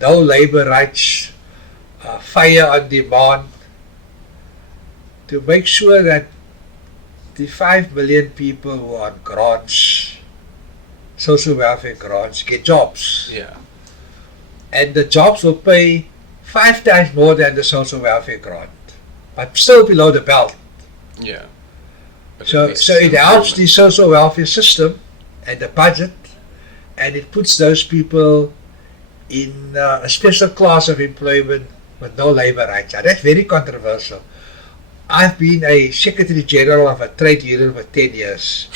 no labour rights, fire on demand, to make sure that the 5 million people who are on grants, social welfare grants, get jobs. And the jobs will pay 5 times more than the social welfare grant, but still below the belt. So it helps the social welfare system and the budget, and it puts those people in a special class of employment with no labour rights. Now, that's very controversial. I've been a Secretary General of a trade union for 10 years.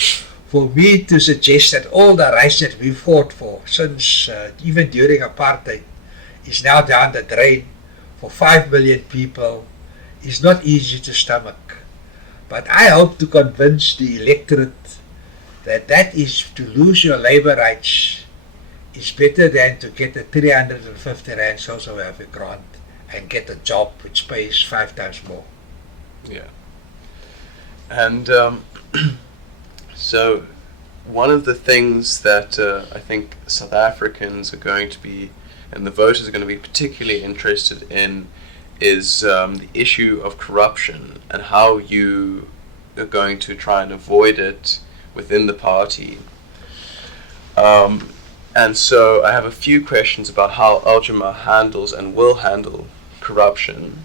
For me to suggest that all the rights that we fought for since even during apartheid is now down the drain for 5 million people is not easy to stomach. But I hope to convince the electorate that that is to lose your labour rights is better than to get a 350 Rand social welfare grant and get a job which pays 5 times more. And so one of the things that I think South Africans are going to be, and the voters are going to be particularly interested in, is the issue of corruption and how you are going to try and avoid it within the party. And so I have a few questions about how Jama-ah handles and will handle corruption.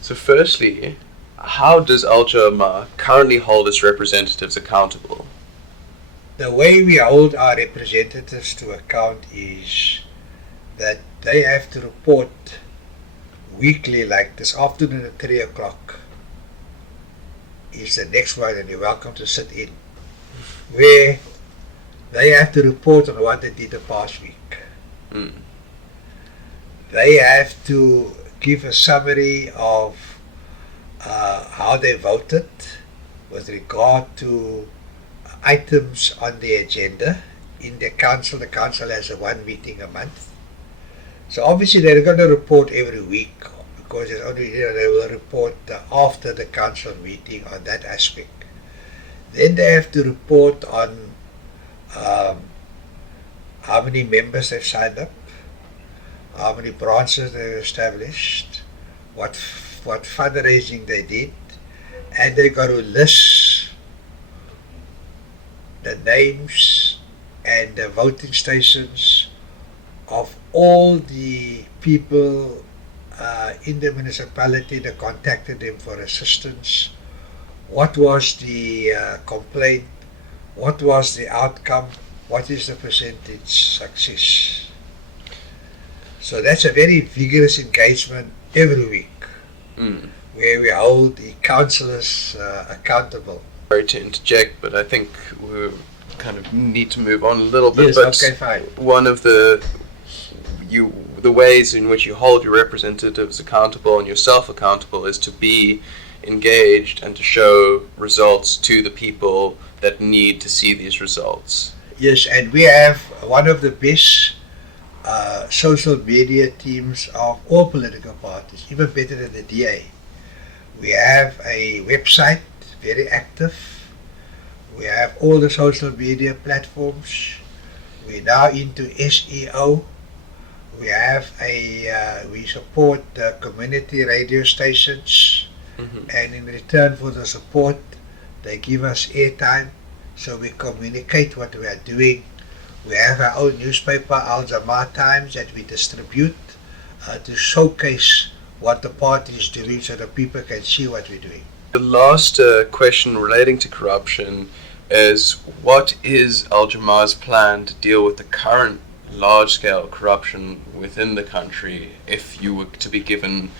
So firstly, how does Jama-ah currently hold its representatives accountable? The way we hold our representatives to account is that they have to report weekly, like this afternoon at 3 o'clock is the next one, and you're welcome to sit in, where they have to report on what they did the past week. They have to give a summary of how they voted with regard to items on the agenda in the council. The council has a 1 meeting a month. So obviously they're going to report every week, because it's only, they will report after the council meeting on that aspect. Then they have to report on how many members they've signed up, how many branches they've established, what fundraising they did, and they've got to list the names and the voting stations of all the people in the municipality that contacted them for assistance. What was the complaint? What was the outcome? What is the percentage success? So that's a very vigorous engagement every week, where we hold the councillors accountable. Sorry to interject, but I think we're kind of need to move on a little bit. Yes, but okay, fine. One of the ways in which you hold your representatives accountable and yourself accountable is to be engaged and to show results to the people that need to see these results. Yes, and we have one of the best social media teams of all political parties, even better than the DA. We have a website, very active. We have all the social media platforms. We're now into SEO. We have we support the community radio stations, and in return for the support, they give us airtime, so we communicate what we are doing. We have our own newspaper, Jama-ah Times, that we distribute to showcase what the party is doing so that people can see what we're doing. The last question relating to corruption is, what is Jama-ah's plan to deal with the current large-scale corruption within the country if you were to be given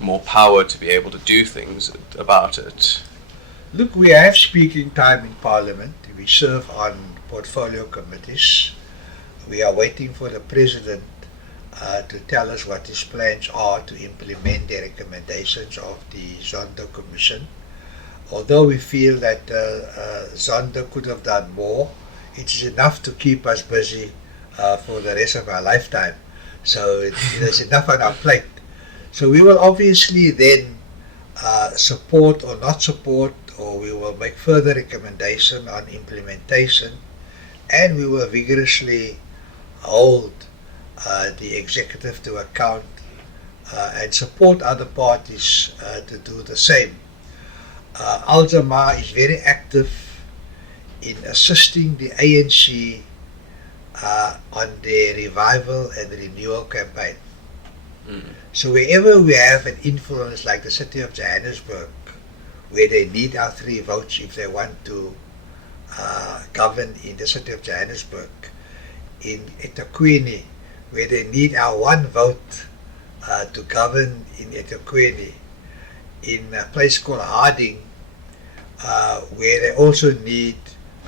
more power to be able to do things about it? Look, we have speaking time in Parliament. We serve on portfolio committees. We are waiting for the President to tell us what his plans are to implement the recommendations of the Zondo Commission. Although we feel that Zondo could have done more, it is enough to keep us busy for the rest of our lifetime. So there's enough on our plate. So we will obviously then support or not support, or we will make further recommendation on implementation, and we will vigorously hold the executive to account and support other parties to do the same. Jama-ah is very active in assisting the ANC on their revival and renewal campaign. So wherever we have an influence, like the city of Johannesburg, where they need our 3 votes if they want to govern in the city of Johannesburg, in eThekwini, where they need our 1 vote to govern in eThekwini, in a place called Harding, where they also need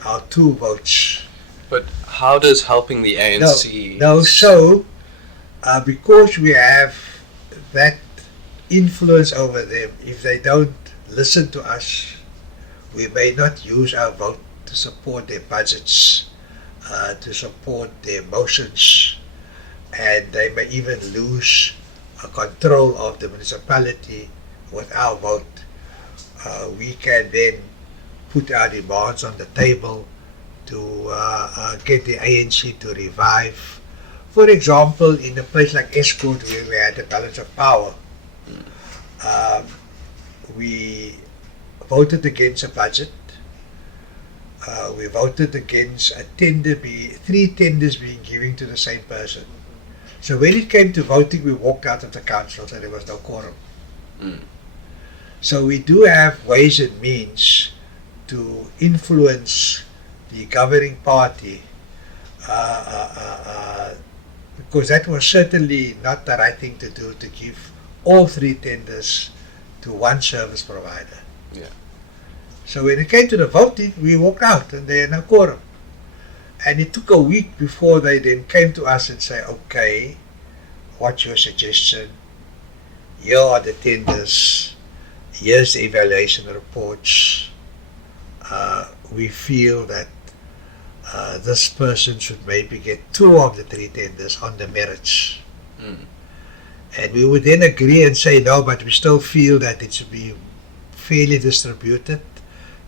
our 2 votes. But how does helping the ANC... So because we have that influence over them, if they don't listen to us, we may not use our vote to support their budgets, to support their motions, and they may even lose control of the municipality with our vote. We can then put our demands on the table to get the ANC to revive. For example, in a place like Escourt, where we had a balance of power, we voted against a budget. We voted against a tender 3 tenders being given to the same person. So when it came to voting, we walked out of the council, so there was no quorum. So we do have ways and means to influence the governing party, because that was certainly not the right thing to do, to give all 3 tenders to 1 service provider. Yeah. So when it came to the voting, we walked out and they had no quorum. And it took a week before they then came to us and say, okay, what's your suggestion? Here are the tenders. Here's the evaluation reports. We feel that this person should maybe get 2 of the 3 tenders on the merits. And we would then agree and say, no, but we still feel that it should be fairly distributed.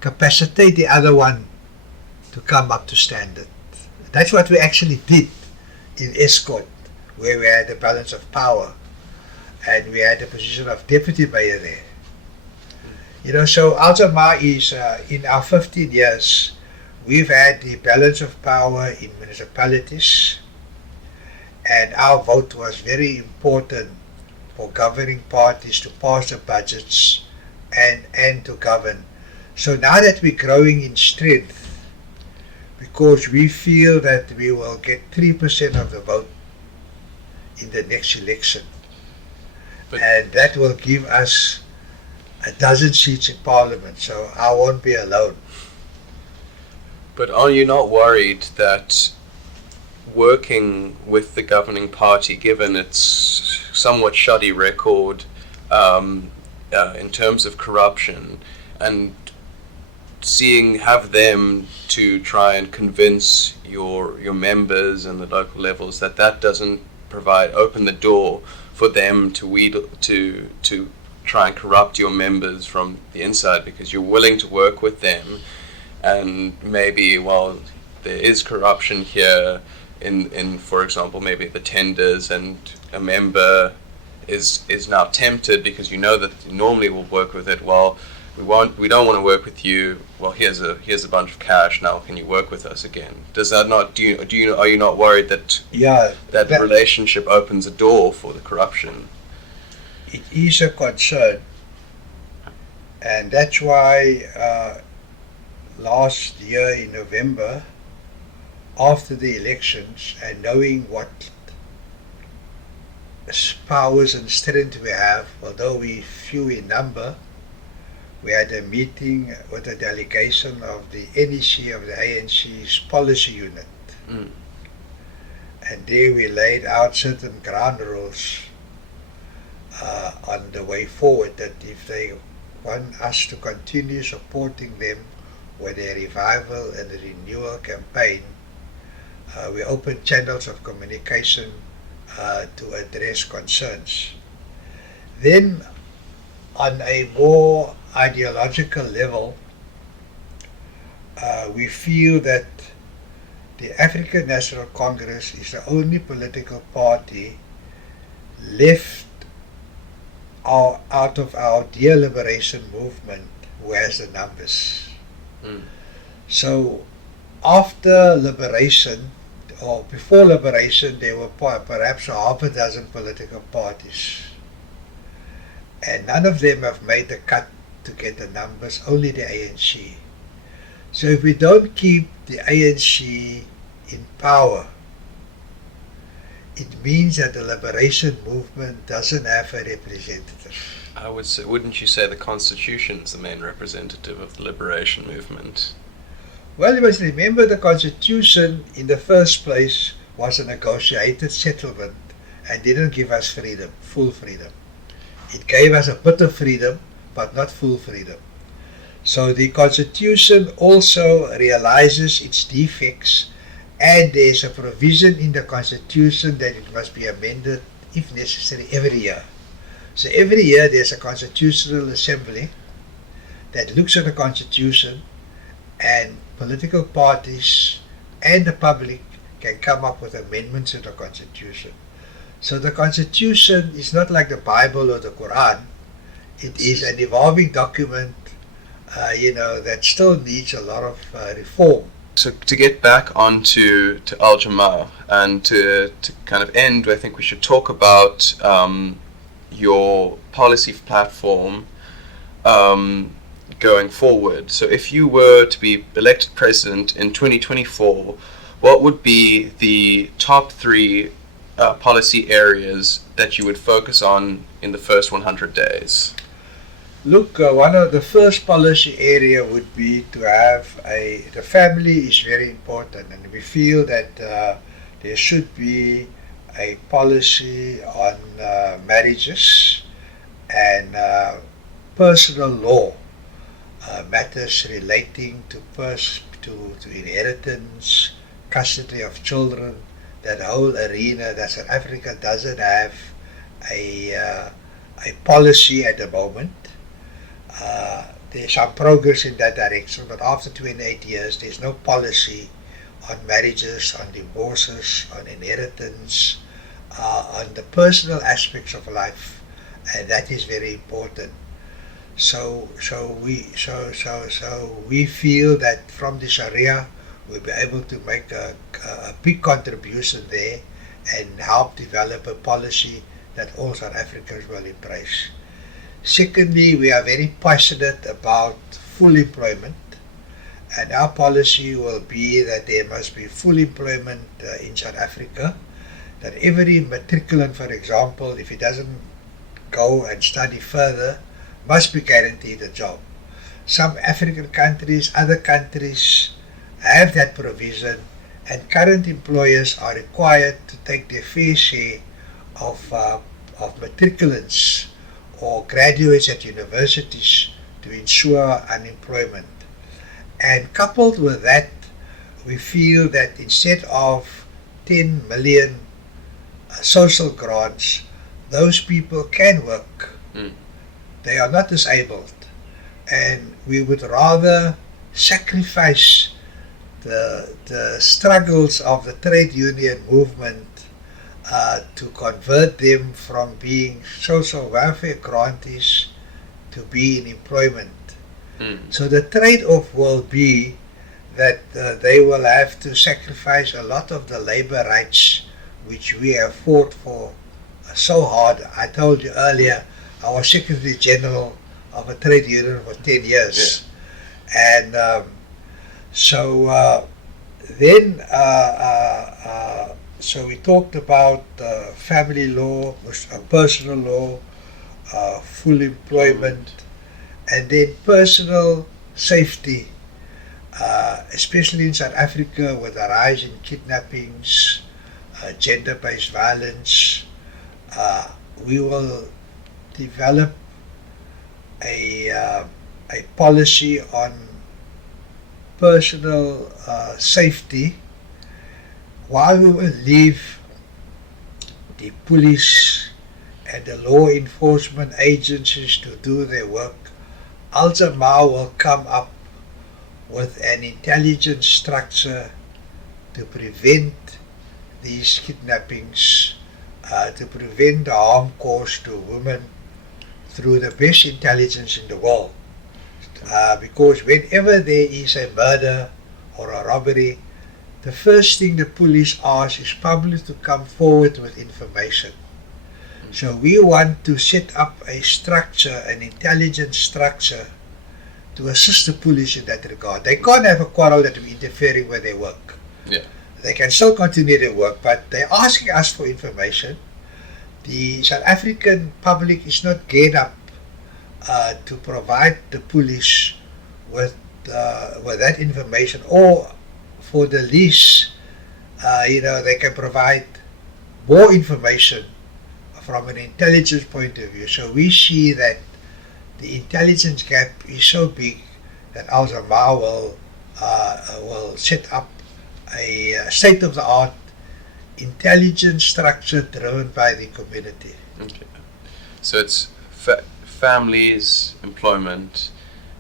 Capacitate the other one to come up to standard. That's what we actually did in Escourt, where we had a balance of power and we had the position of deputy mayor there. You know, so Jama-ah is, in our 15 years, we've had the balance of power in municipalities, and our vote was very important for governing parties to pass the budgets and to govern. So now that we're growing in strength, because we feel that we will get 3% of the vote in the next election, and that will give us 12 seats in Parliament, so I won't be alone. But are you not worried that working with the governing party, given its somewhat shoddy record in terms of corruption, and have them to try and convince your members and the local levels that doesn't open the door for them to try and corrupt your members from the inside, because you're willing to work with them, and maybe, well, there is corruption here in for example, maybe the tenders, and a member is now tempted because you know that normally we'll work with it. Well, we don't want to work with you. Well, here's a bunch of cash. Now can you work with us again? Does that not are you not worried that that relationship opens a door for the corruption? It is a concern, and that's why last year in November, after the elections, and knowing what powers and strength we have, although we few in number, we had a meeting with a delegation of the NEC of the ANC's policy unit. And there we laid out certain ground rules on the way forward, that if they want us to continue supporting them with their revival and renewal campaign, we open channels of communication to address concerns. Then, on a more ideological level, we feel that the African National Congress is the only political party left out of our dear liberation movement who has the numbers. So after liberation, or before liberation, there were perhaps half a dozen political parties, and none of them have made the cut to get the numbers, only the ANC. So if we don't keep the ANC in power, it means that the liberation movement doesn't have a representative. I would say, wouldn't you say the Constitution is the main representative of the liberation movement? Well, you must remember the Constitution in the first place was a negotiated settlement and didn't give us freedom, full freedom. It gave us a bit of freedom, but not full freedom. So the Constitution also realizes its defects, and there's a provision in the Constitution that it must be amended, if necessary, every year. So every year there's a Constitutional Assembly that looks at the Constitution, and political parties and the public can come up with amendments to the Constitution. So the Constitution is not like the Bible or the Quran. It is an evolving document, that still needs a lot of reform. So to get back onto Al Jama-ah, and to kind of end, I think we should talk about your policy platform going forward. So if you were to be elected president in 2024, what would be the top 3 policy areas that you would focus on in the first 100 days? Look, one of the first policy area would be to have the family is very important, and we feel that there should be a policy on marriages and personal law, matters relating to inheritance, custody of children, that whole arena that South Africa doesn't have a policy at the moment. There's some progress in that direction, but after 28 years, there's no policy on marriages, on divorces, on inheritance, on the personal aspects of life, and that is very important. So we feel that from this area we'll be able to make a big contribution there and help develop a policy that all South Africans will embrace. Secondly, we are very passionate about full employment, and our policy will be that there must be full employment in South Africa, that every matriculant, for example, if he doesn't go and study further, must be guaranteed a job. Some African countries, other countries, have that provision, and current employers are required to take their fair share of matriculants or graduates at universities to ensure unemployment. And coupled with that, we feel that instead of 10 million social grants, those people can work. They are not disabled, and we would rather sacrifice the struggles of the trade union movement to convert them from being social welfare grantees to be in employment. So the trade-off will be that they will have to sacrifice a lot of the labor rights which we have fought for so hard. I told you earlier, I was Secretary General of a trade union for 10 years. And so we talked about family law, personal law, full employment, and then personal safety, especially in South Africa with the rise in kidnappings, gender-based violence. We will develop a policy on personal safety, while we will leave the police and the law enforcement agencies to do their work. Jama-ah will come up with an intelligence structure to prevent these kidnappings, to prevent the harm caused to women through the best intelligence in the world. Because whenever there is a murder or a robbery, the first thing the police ask is public to come forward with information. So we want to set up a structure, an intelligence structure, to assist the police in that regard. They can't have a quarrel that we're interfering with their work. They can still continue their work, but they're asking us for information. The South African public is not geared up to provide the police with that information, or for the least, they can provide more information from an intelligence point of view. So we see that the intelligence gap is so big that Jama-ah will set up a state-of-the-art intelligence structure driven by the community. Okay. So it's families, employment,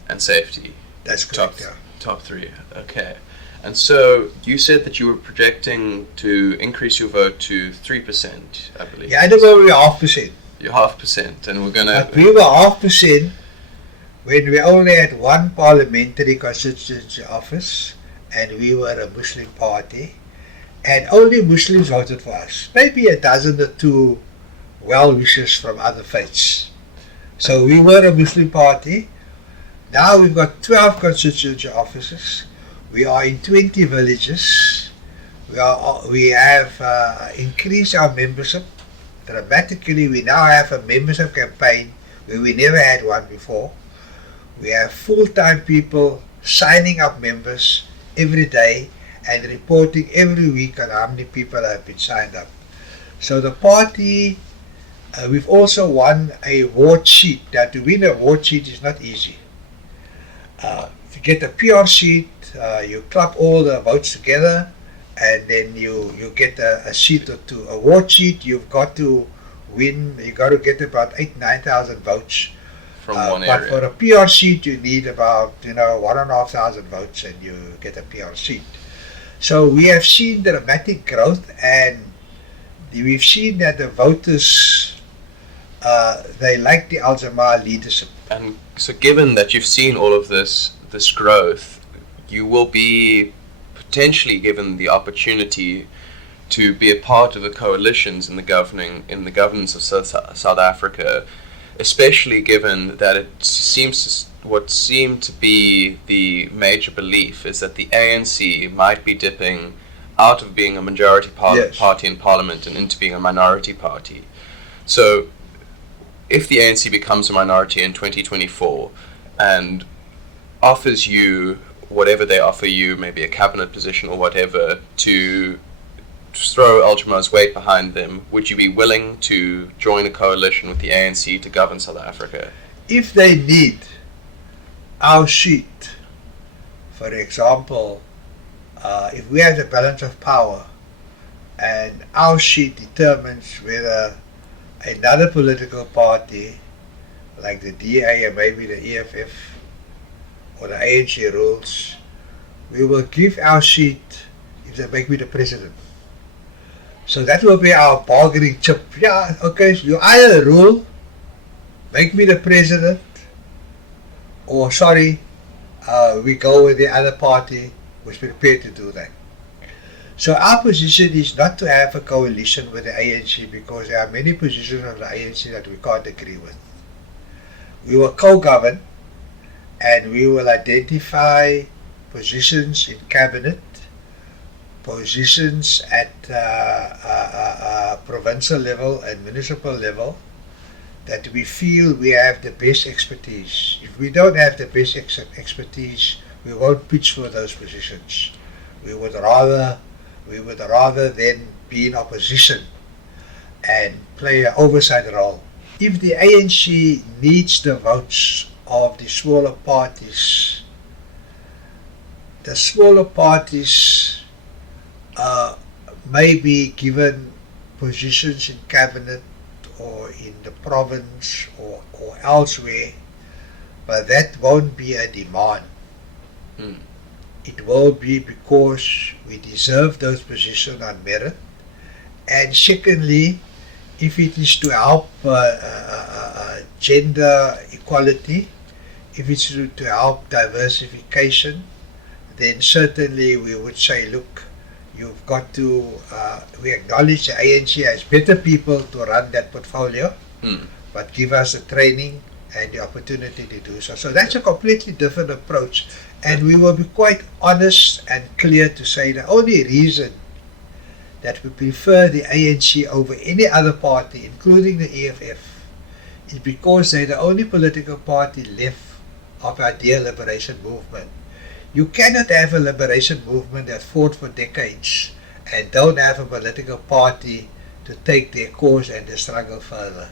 and safety. That's correct. Top three. Okay. And so you said that you were projecting to increase your vote to 3%, I believe. Yeah, I don't know, we're 0.5%. You're 0.5%, and we're gonna. But we were 0.5% when we only had one parliamentary constituency office, and we were a Muslim party, and only Muslims voted for us. Maybe a dozen or two well-wishers from other faiths. So we were a Muslim party. Now we've got 12 constituency offices. We are in 20 villages. We have increased our membership dramatically. We now have a membership campaign where we never had one before. We have full-time people signing up members every day and reporting every week on how many people have been signed up. So the party, we've also won a ward seat. Now, to win a ward seat is not easy. To get a PR seat, you club all the votes together, and then you get a seat or two. A ward seat, you've got to win, you've got to get about 8,000-9,000 votes. From one area. But for a PR seat, you need about 1,500 votes, and you get a PR seat. So we have seen dramatic growth, and we've seen that the voters, they like the Jama-ah leadership. And so given that you've seen all of this growth, you will be potentially given the opportunity to be a part of the coalitions in the governance of South Africa, especially given that what seemed to be the major belief is that the ANC might be dipping out of being a majority party in parliament and into being a minority party. So if the ANC becomes a minority in 2024 and offers you whatever they offer you, maybe a cabinet position or whatever, to throw Al Jama-ah's weight behind them, would you be willing to join a coalition with the ANC to govern South Africa? If they need our seat, for example, if we have the balance of power and our seat determines whether another political party like the DA or maybe the EFF or the ANC rules, we will give our seat if they make me the president. So that will be our bargaining chip. Yeah, okay, so you either rule, make me the president, or sorry, we go with the other party who's prepared to do that. So our position is not to have a coalition with the ANC because there are many positions of the ANC that we can't agree with. We will co-govern and we will identify positions in cabinet, positions at provincial level and municipal level that we feel we have the best expertise. If we don't have the best expertise, we won't pitch for those positions. We would rather then be in opposition and play an oversight role. If the ANC needs the votes of the smaller parties, the smaller parties may be given positions in cabinet or in the province or elsewhere, but that won't be a demand. It will be because we deserve those positions on merit, and secondly, if it is to help gender equality, if it's to help diversification, then certainly we would say, look, you've got to, we acknowledge the ANC has better people to run that portfolio, but give us the training and the opportunity to do so. So that's a completely different approach, and we will be quite honest and clear to say the only reason that we prefer the ANC over any other party, including the EFF, is because they're the only political party left of our dear liberation movement. You cannot have a liberation movement that fought for decades and don't have a political party to take their cause and the struggle further.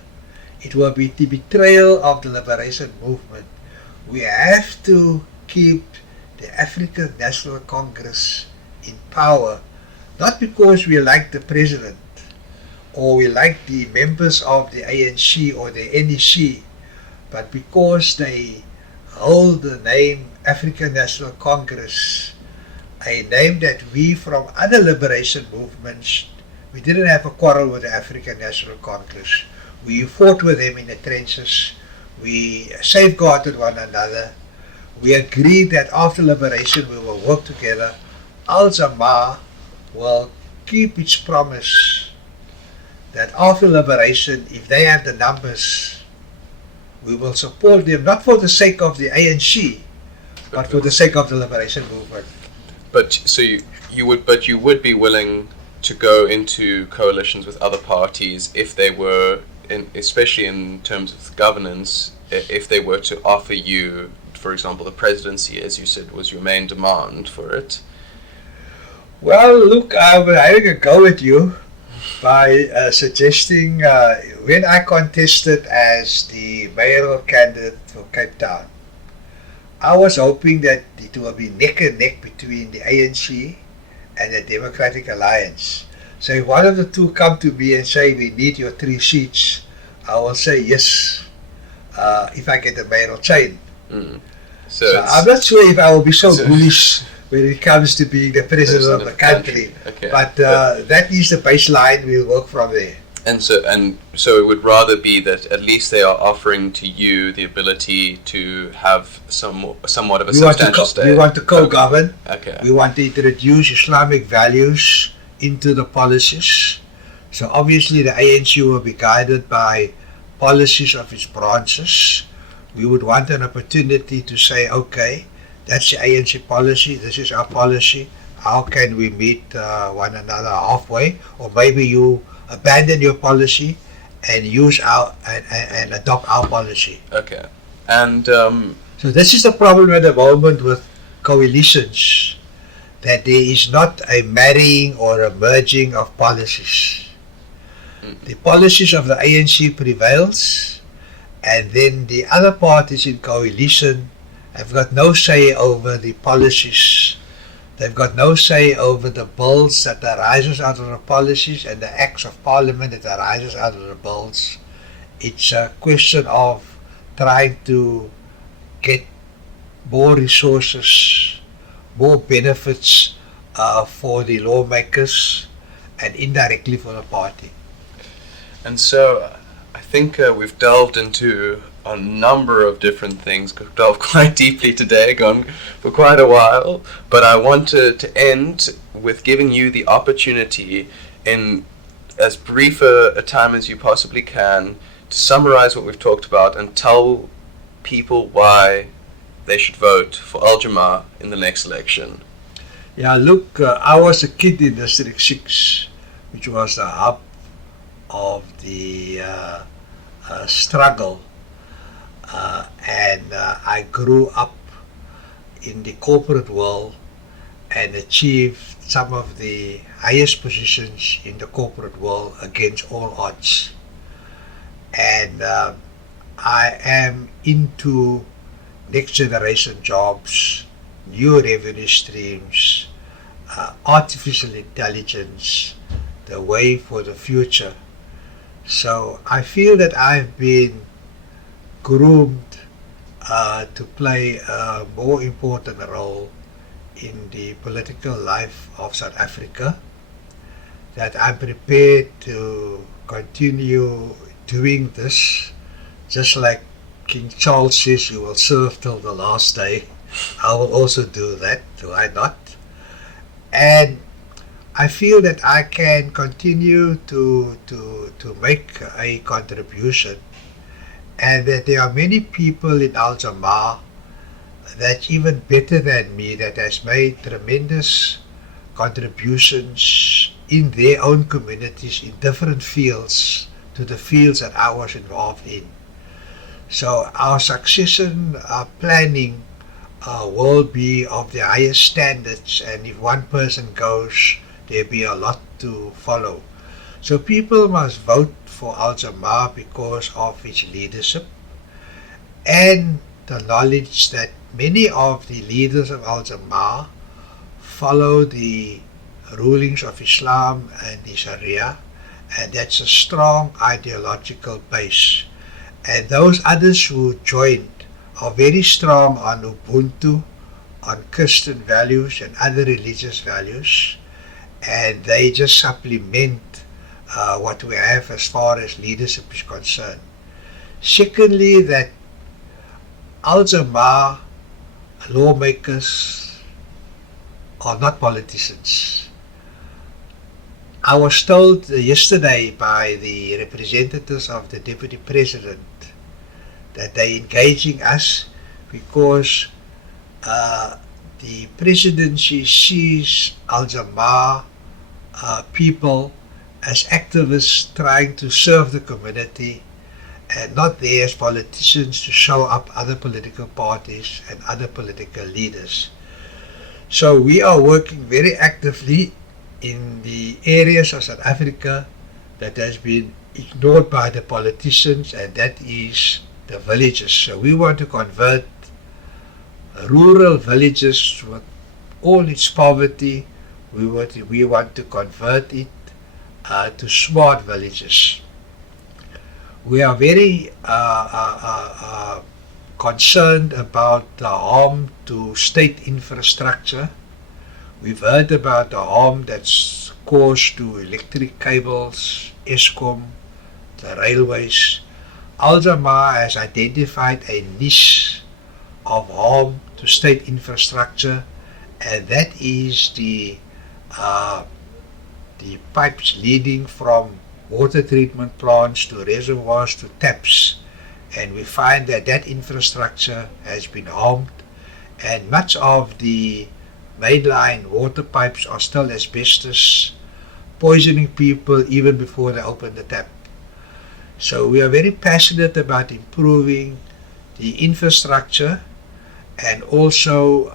It will be the betrayal of the liberation movement. We have to keep the African National Congress in power, not because we like the president or we like the members of the ANC or the NEC, but because they hold the name African National Congress, a name that we from other liberation movements, we didn't have a quarrel with the African National Congress. We fought with them in the trenches. We safeguarded one another. We agreed that after liberation we will work together. Al Jama-ah will keep its promise that after liberation, if they have the numbers, we will support them, not for the sake of the ANC, but for the sake of the liberation movement. But so you would be willing to go into coalitions with other parties if they were, especially in terms of governance, if they were to offer you, for example, the presidency, as you said, was your main demand for it? Well, look, I'm having a go at you by suggesting when I contested as the mayoral candidate for Cape Town, I was hoping that it will be neck and neck between the ANC and the Democratic Alliance. So if one of the two come to me and say we need your 3 seats, I will say yes, if I get the mayoral chain. So I'm not sure if I will be so bullish when it comes to being the president of the country. Okay. But that is the baseline. We'll work from there. And so it would rather be that at least they are offering to you the ability to have somewhat of a substantial stake. We want to co-govern. Okay. We want to introduce Islamic values into the policies. So obviously the ANC will be guided by policies of its branches. We would want an opportunity to say, okay, that's the ANC policy, this is our policy. How can we meet one another halfway? Or maybe you abandon your policy and use our and adopt our policy. Okay. And so this is the problem at the moment with coalitions, that there is not a marrying or a merging of policies. The policies of the ANC prevails, and then the other parties in coalition have got no say over the policies. They've got no say over the bills that arises out of the policies and the acts of parliament that arises out of the bills. It's a question of trying to get more resources, more benefits for the lawmakers and indirectly for the party. And so I think we've delved into a number of different things, delved quite deeply today, gone for quite a while, but I wanted to end with giving you the opportunity in as brief a time as you possibly can to summarize what we've talked about and tell people why they should vote for Jama-ah in the next election. Yeah, look, I was a kid in District 6, which was the hub of the struggle, and I grew up in the corporate world and achieved some of the highest positions in the corporate world against all odds. And I am into next generation jobs, new revenue streams, artificial intelligence, the way for the future. So I feel that I've been groomed to play a more important role in the political life of South Africa, that I'm prepared to continue doing this, just like King Charles says, you will serve till the last day. I will also do that, why not? And I feel that I can continue to make a contribution, and that there are many people in Jama-ah that's even better than me, that has made tremendous contributions in their own communities in different fields to the fields that I was involved in. So our succession planning will be of the highest standards, and if one person goes, there'll be a lot to follow. So people must vote for Jama-ah because of its leadership and the knowledge that many of the leaders of Jama-ah follow the rulings of Islam and the Sharia, and that's a strong ideological base. And those others who joined are very strong on Ubuntu, on Christian values and other religious values, and they just supplement what we have as far as leadership is concerned. Secondly, that Jama-ah lawmakers are not politicians. I was told yesterday by the representatives of the Deputy President that they're engaging us because the presidency sees Jama-ah people as activists trying to serve the community, and not there as politicians to show up other political parties and other political leaders. So we are working very actively in the areas of South Africa that has been ignored by the politicians, and that is the villages. So we want to convert rural villages with all its poverty. We want to convert it to smart villages. We are very concerned about the harm to state infrastructure. We've heard about the harm that's caused to electric cables, Eskom, the railways. Jama-ah has identified a niche of harm to state infrastructure, and that is the pipes leading from water treatment plants to reservoirs to taps. And we find that that infrastructure has been harmed, and much of the mainline water pipes are still asbestos, poisoning people even before they open the tap. So we are very passionate about improving the infrastructure and also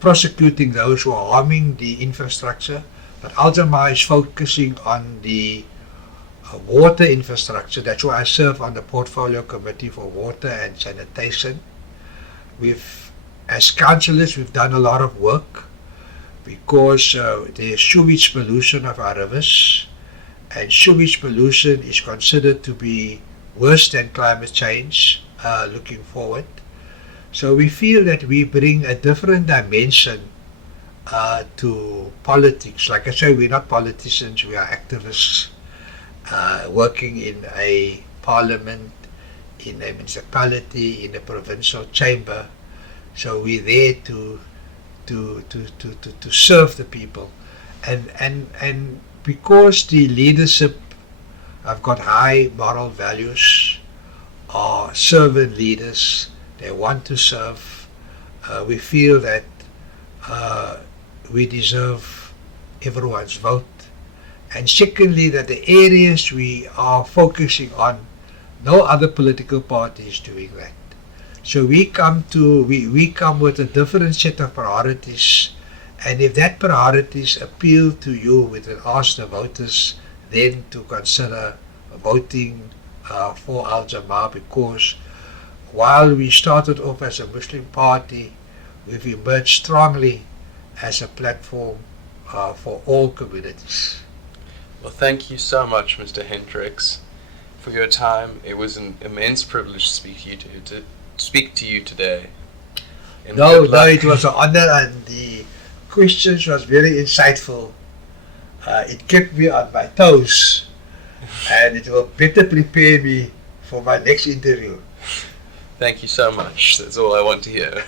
prosecuting those who are harming the infrastructure, but Al-Jama-ah is focusing on the water infrastructure. That's why I serve on the portfolio committee for water and sanitation. As councillors, we've done a lot of work because there's sewage pollution of our rivers, and sewage pollution is considered to be worse than climate change looking forward. So we feel that we bring a different dimension to politics. Like I say, we're not politicians, we are activists working in a parliament, in a municipality, in a provincial chamber. So we're there to serve the people. And because the leadership have got high moral values, are servant leaders, they want to serve, we feel that we deserve everyone's vote. And secondly, that the areas we are focusing on, no other political party is doing that. So we come with a different set of priorities, and if that priorities appeal to you, we will ask the voters then to consider voting for Al-Jama-ah, because while we started off as a Muslim party, we've emerged strongly as a platform for all communities. Well, thank you so much, Mr. Hendricks, for your time. It was an immense privilege to speak to you today. And no, it was an honor, and the questions was very insightful. It kept me on my toes, and it will better prepare me for my next interview. Thank you so much. That's all I want to hear.